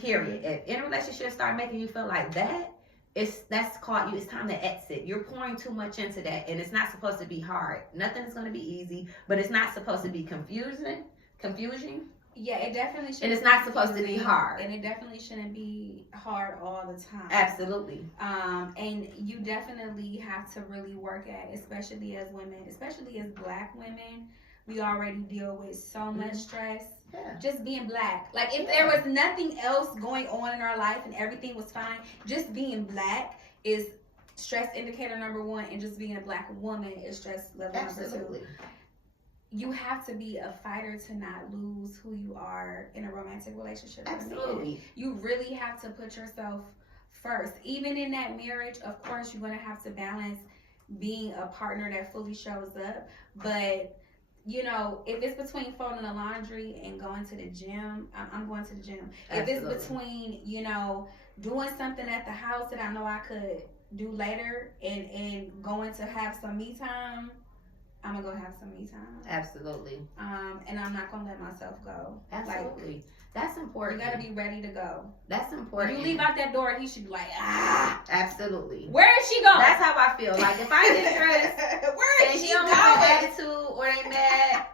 Period. If in a relationship start making you feel like that, that's called you. It's time to exit. You're pouring too much into that, and it's not supposed to be hard. Nothing is going to be easy, but it's not supposed to be confusing. Yeah, it definitely should. And it's not supposed to be hard. And it definitely shouldn't be hard all the time. Absolutely. And you definitely have to really work at, especially as women, especially as Black women, we already deal with so much stress. Yeah. Just being Black. Like, if there was nothing else going on in our life and everything was fine, just being Black is stress indicator number one, and just being a Black woman is stress level number two. Absolutely. You have to be a fighter to not lose who you are in a romantic relationship. Absolutely. You really have to put yourself first. Even in that marriage, of course, you're going to have to balance being a partner that fully shows up. But, you know, if it's between folding the laundry and going to the gym, I'm going to the gym. Absolutely. If it's between, you know, doing something at the house that I know I could do later and going to have some me time, I'm gonna go have some me time. Absolutely. And I'm not gonna let myself go. Absolutely. That's Like, important. you gotta be ready to go. That's When important. you leave out that door, he should be like, ah, Absolutely. where is she going? That's how I feel. Like if I get stressed Where and is she she don't have an going? attitude or they mad,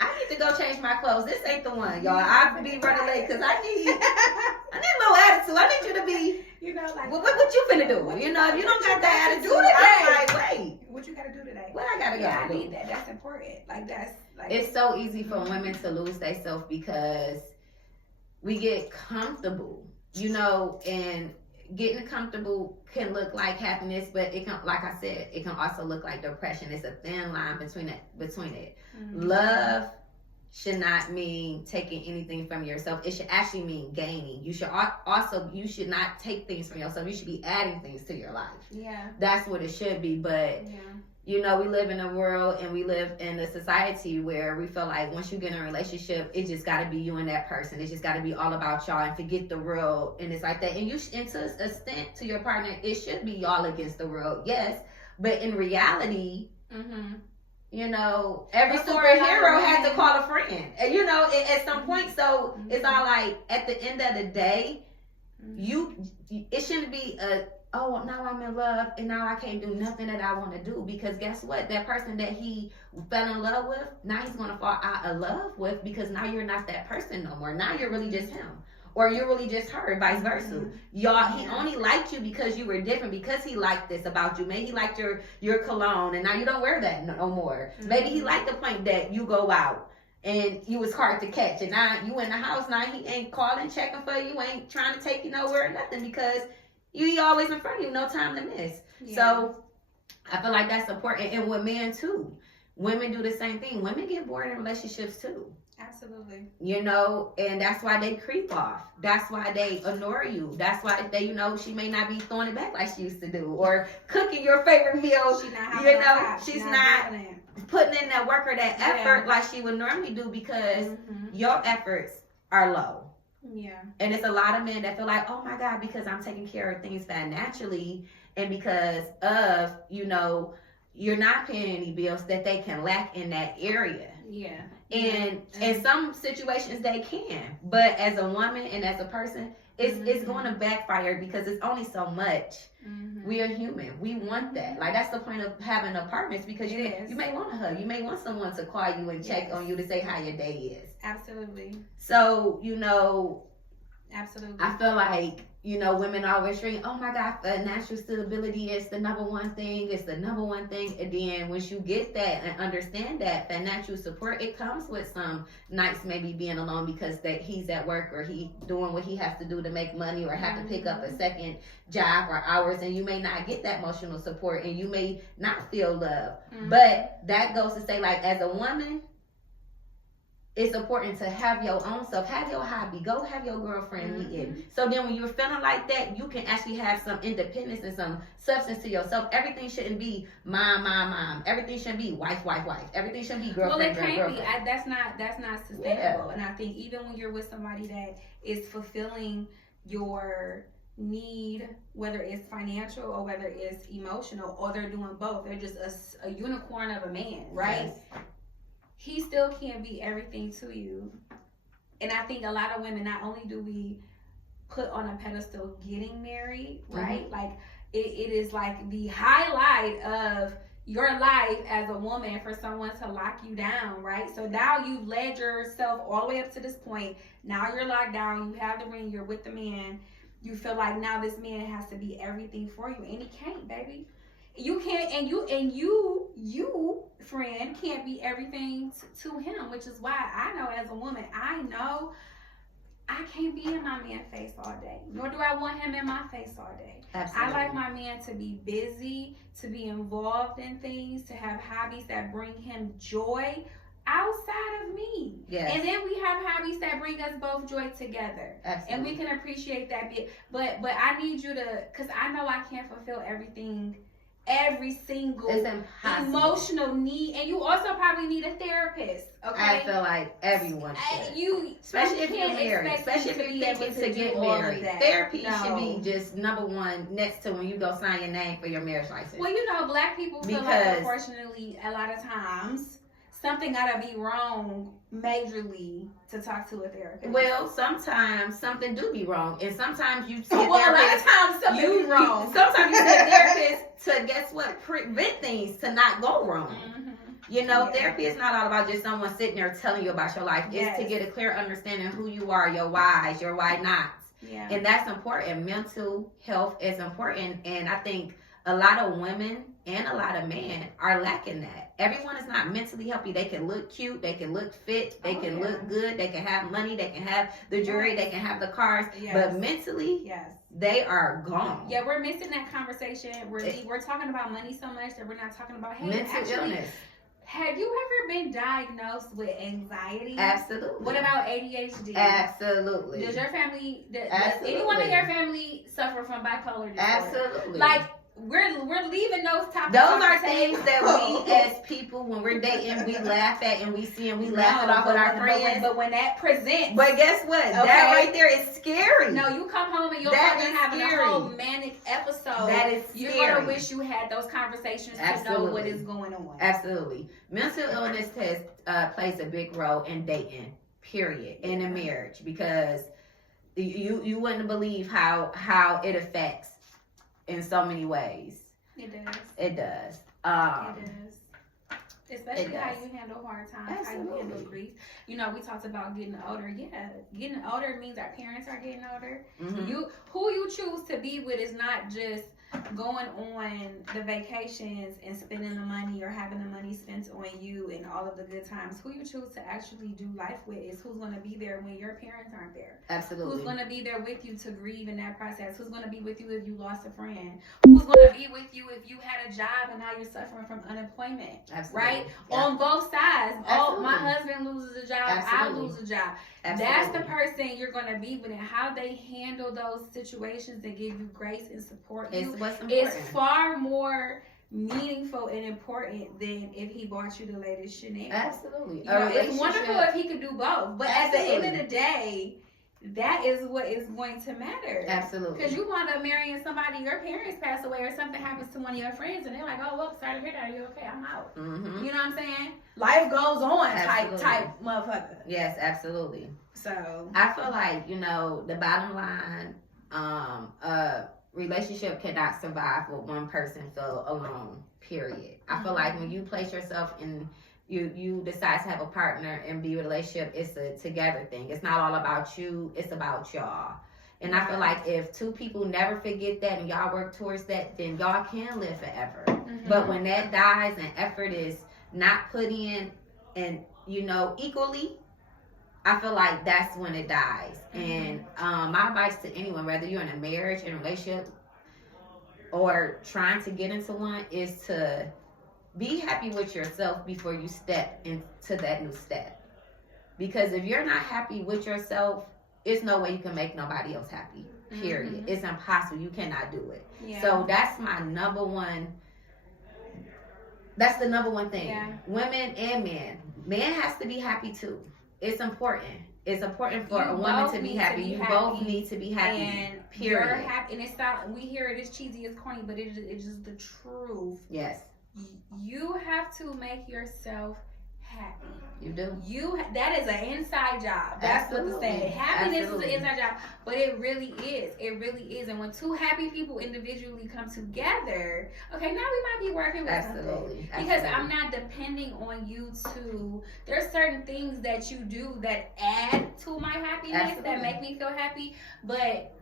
I need to go change my clothes. This ain't the one, y'all. I'll be running late because I need a little attitude. I need you to be. You know, like, What you finna do? You know, if you don't got that attitude, do today? I'm like, wait, what you gotta do today? what I gotta Yeah, I go do? need that. That's important. Like, that's like, It's so easy for women to lose themselves because we get comfortable, you know, and getting comfortable can look like happiness, but it can, like I said, it can also look like depression. It's a thin line between it. Love should not mean taking anything from yourself. It should actually mean gaining. You should you should not take things from yourself. You should be adding things to your life. Yeah. That's what it should be. But Yeah. you know, we live in a world and we live in a society where we feel like once you get in a relationship, it just got to be you and that person. It just got to be all about y'all and forget the world. And it's like that. And and to a extent, to your partner, it should be y'all against the world. Yes. But in reality, you know, every But for a lot of superhero has to women- call a friend. And, you know, at some point. So it's all like, at the end of the day, it shouldn't be oh, now I'm in love and now I can't do nothing that I want to do, because guess what? That person that he fell in love with, now he's going to fall out of love with, because now you're not that person no more. Now you're really just him, or you're really just her, vice versa. Y'all, he only liked you because you were different, because he liked this about you. Maybe he liked your cologne and now you don't wear that no more. Maybe he liked the point that you go out and you was hard to catch, and now you in the house, now he ain't calling, checking for you, ain't trying to take you nowhere, nothing, because you always in front of you, no time to miss. Yeah. So I feel like that's important. And with men too, women do the same thing. Women get bored in relationships too, Absolutely. you know, and that's why they creep off. That's why they ignore you. That's why they, you know, she may not be throwing it back like she used to do, or cooking your favorite meal. She not You know, she's not doing putting in that work or that Yeah. effort like she would normally do, because it. your efforts are low. Yeah. And it's a lot of men that feel like, oh my God, because I'm taking care of things financially, and because of, you know, you're not paying any bills, that they can lack in that area. Yeah. And in some situations they can. But as a woman and as a person, it's going to backfire because it's only so much. Mm-hmm. We are human. We want that. Like, that's the point of having apartments, because you may want a hug. You may want someone to call you and check on you to say how your day is. Absolutely. So, Absolutely. I feel like, women always dream, oh my God, financial stability is the number one thing. It's the number one thing. And then once you get that and understand that financial support, it comes with some nights maybe being alone because that he's at work or he doing what he has to do to make money or have to pick up a second job or hours, and you may not get that emotional support and you may not feel love. But that goes to say, like, as a woman, it's important to have your own self, have your hobby, go have your girlfriend meeting. So then when you're feeling like that, you can actually have some independence and some substance to yourself. Everything shouldn't be mom. Everything shouldn't be wife. Everything shouldn't be girlfriend, well, it can't be. girlfriend. That's not sustainable. And I think even when you're with somebody that is fulfilling your need, whether it's financial or whether it's emotional, or they're doing both, they're just a unicorn of a man, right? Yes. He still can't be everything to you. And I think a lot of women, not only do we put on a pedestal getting married, right? Like it is like the highlight of your life as a woman for someone to lock you down, right? So now you've led yourself all the way up to this point. Now you're locked down, you have the ring, you're with the man. You feel like now this man has to be everything for you, and he can't, baby. You can't, and you, friend, can't be everything to him, which is why I know as a woman, I know I can't be in my man's face all day, nor do I want him in my face all day. Absolutely. I like my man to be busy, to be involved in things, to have hobbies that bring him joy outside of me. Yes. And then we have hobbies that bring us both joy together. Absolutely. And we can appreciate that bit. But I need you to, because I know I can't fulfill every single emotional need, and you also probably need a therapist. Okay, I feel like everyone should. Especially if you're married, especially if you're thinking to get married. Therapy should be just number one next to when you go sign your name for your marriage license. Well, Black people feel like, unfortunately, a lot of times something gotta be wrong majorly to talk to a therapist. Well, sometimes something do be wrong, and sometimes you see a a lot of therapist. times something be wrong. Sometimes you see a therapist to guess what, prevent things to not go wrong. Therapy is not all about just someone sitting there telling you about your life. It's to get a clear understanding of who you are, your whys, your why nots. Yeah. And that's important. Mental health is important, and I think a lot of women and a lot of men are lacking that. Everyone is not mentally healthy. They can look cute, they can look fit, they can look good, they can have money, they can have the jewelry, they can have the cars, but mentally, they are gone. Yeah, we're missing that conversation. We're talking about money so much that we're not talking about mental illness. Have you ever been diagnosed with anxiety? Absolutely. What about ADHD? Absolutely. Does your family, does anyone in your family suffer from bipolar disorder? Absolutely. Like, we're leaving those topics. Those are things that we as people, when we're dating, we laugh at and we see and we laugh it off with our friends. But when that presents, but guess what? Okay. That right there is scary. No, you come home and your partner having a whole manic episode. That is scary. You're gonna wish you had those conversations to know what is going on. Absolutely. Mental illness plays a big role in dating, period, in a marriage, because you wouldn't believe how it affects in so many ways. It does. It does. It does. Especially how you handle hard times, how you handle grief. We talked about getting older. Yeah, getting older means our parents are getting older. Who you choose to be with is not just going on the vacations and spending the money or having the money spent on you and all of the good times. Who you choose to actually do life with is who's going to be there when your parents aren't there. Absolutely. Who's going to be there with you to grieve in that process. Who's going to be with you if you lost a friend. Who's going to be with you if you had a job and now you're suffering from unemployment. Absolutely. Right? Yeah. On both sides. Absolutely. My husband loses a job. Absolutely. I lose a job. Absolutely. That's the person you're going to be with, and how they handle those situations and give you grace and support you. It's far more meaningful and important than if he bought you the latest Chanel. Absolutely. It's wonderful if he could do both, but at the end of the day, that is what is going to matter. Absolutely. Because you wind up marrying somebody, your parents pass away or something happens to one of your friends and they're like, oh, well, sorry to hear that. Are you okay? I'm out. Mm-hmm. You know what I'm saying? Life goes on Absolutely. type motherfucker. Yes, absolutely. So I feel like, the bottom line, a relationship cannot survive with one person feel alone, period. I feel like when you place yourself in, you decide to have a partner and be in a relationship, it's a together thing. It's not all about you, it's about y'all. And I feel like if two people never forget that and y'all work towards that, then y'all can live forever. Mm-hmm. But when that dies and effort is not put in and, equally, I feel like that's when it dies. And my advice to anyone, whether you're in a marriage, in a relationship, or trying to get into one, is to be happy with yourself before you step into that new step. Because if you're not happy with yourself, it's no way you can make nobody else happy. Period. Mhm. It's impossible. You cannot do it. Yeah. So that's my number one. That's the number one thing. Yeah. Women and men. Man has to be happy too. It's important. It's important for You a woman both to be need to happy. be You happy. both need to be happy. And period. you're happy, and it's not. We hear it as cheesy as corny, but it's just the truth. Yes, You have to make yourself happy. you do. That is an inside job. That's what the Absolutely. saying. Happiness Absolutely. is an inside job, but it really is. It really is. And when two happy people individually come together, okay, now we might be working with something. Absolutely. Because Absolutely. I'm not depending on you to. There's certain things that you do that add to my happiness, Absolutely. that make me feel happy, but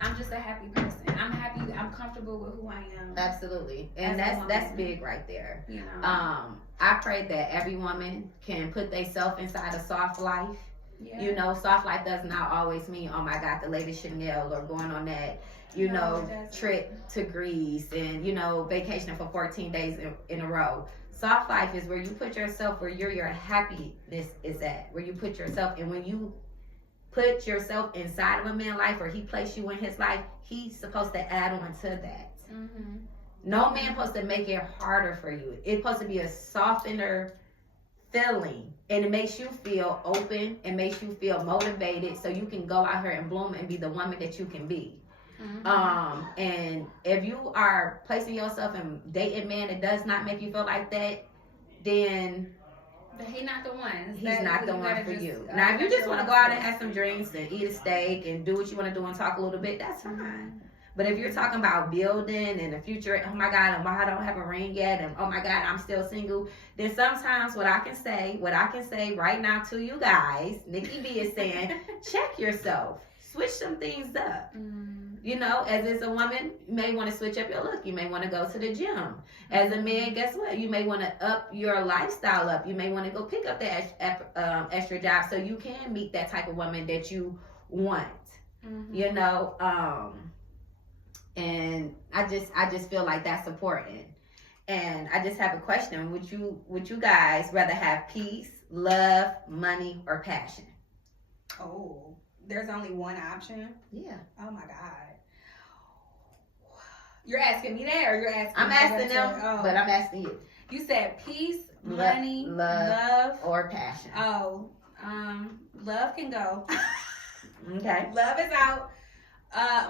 I'm just a happy person. I'm happy. I'm comfortable with who I am. Absolutely. And As a that's woman. big right there. You know. I pray that every woman can put themselves inside a soft life. Yeah. Soft life does not always mean, oh my God, the latest Chanel or going on that, No, it doesn't. trip to Greece and, vacationing for 14 days in a row. Soft life is where you put yourself where your happiness is at, where you put yourself, and when you put yourself inside of a man's life or he placed you in his life, he's supposed to add on to that. Mm-hmm. No man supposed to make it harder for you. It's supposed to be a softener feeling, and it makes you feel open and makes you feel motivated so you can go out here and bloom and be the woman that you can be. Mm-hmm. And if you are placing yourself in dating man that does not make you feel like that, then But he's not the one. he's not the one for you. Now, if you just want to go out and have some drinks and eat a steak and do what you want to do and talk a little bit, that's fine. But if you're talking about building and the future, oh my God, I don't have a ring yet, and oh my God, I'm still single, then sometimes what I can say right now to you guys, Nikki B is saying, check yourself. Switch some things up. As a woman, you may want to switch up your look. You may want to go to the gym. As a man, guess what? You may want to up your lifestyle up. You may want to go pick up that extra job so you can meet that type of woman that you want. Mm-hmm. And I just feel like that's important. And I just have a question. Would you guys rather have peace, love, money, or passion? Oh, there's only one option. Yeah. Oh my God. You're asking me that, or you're asking? I'm me asking to- them, oh. but I'm asking you. You said peace, Lo- money, love. love. Or passion. Oh, love can go. Okay. Love is out.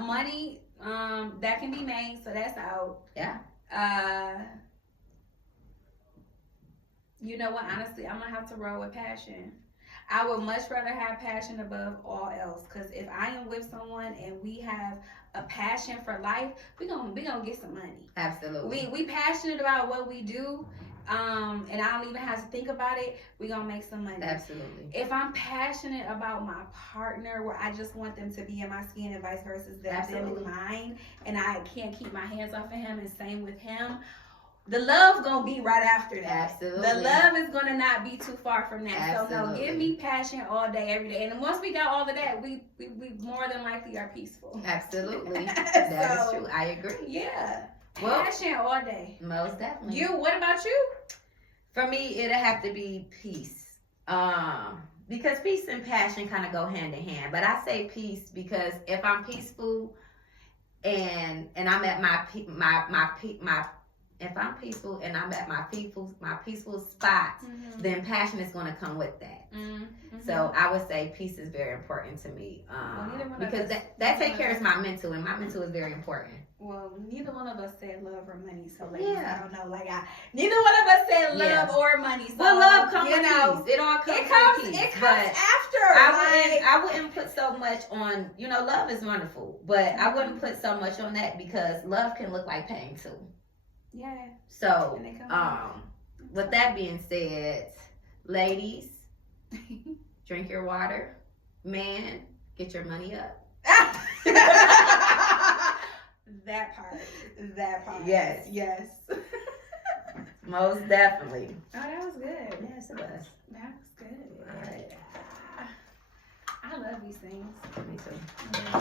Money, that can be made, so that's out. Yeah. You know what? Honestly, I'm gonna have to roll with passion. I would much rather have passion above all else. Cause if I am with someone and we have a passion for life, we gonna get some money. Absolutely. We passionate about what we do, and I don't even have to think about it. We gonna make some money. Absolutely. If I'm passionate about my partner, where I just want them to be in my skin and vice versa, them Absolutely. in mine, and I can't keep my hands off of him, and same with him. The love gonna be right after that. Absolutely. The love is gonna not be too far from that. So no, Absolutely. give me passion all day, every day. And then once we got all of that, we more than likely are peaceful. Absolutely. That is So, true. I agree. Yeah. Well- Passion all day. Most definitely. What about you? For me, it'll have to be peace. Because peace and passion kind of go hand in hand. But I say peace because if I'm peaceful and I'm at my if I'm peaceful and I'm at my peaceful spot, Mhm. then passion is going to come with that. Mhm. So I would say peace is very important to me, Well, neither one of because us- that take care of my mental, and my mental is very important. Well, neither one of us said love or money, so like, Yeah. I don't know. Like, neither one of us said love Yeah. or money. So, Well, love comes you with know, peace. It all comes it comes. with peace. It comes but after. I wouldn't put so much on. Love is wonderful, but I wouldn't put so much on that because love can look like pain too. Yeah. So, And they come with that being said, ladies, drink your water. Man, get your money up. That part. Yes. Yes. Most definitely. Oh, that was good. Yes, it was. That was good. All right. I love these things. Me too. I really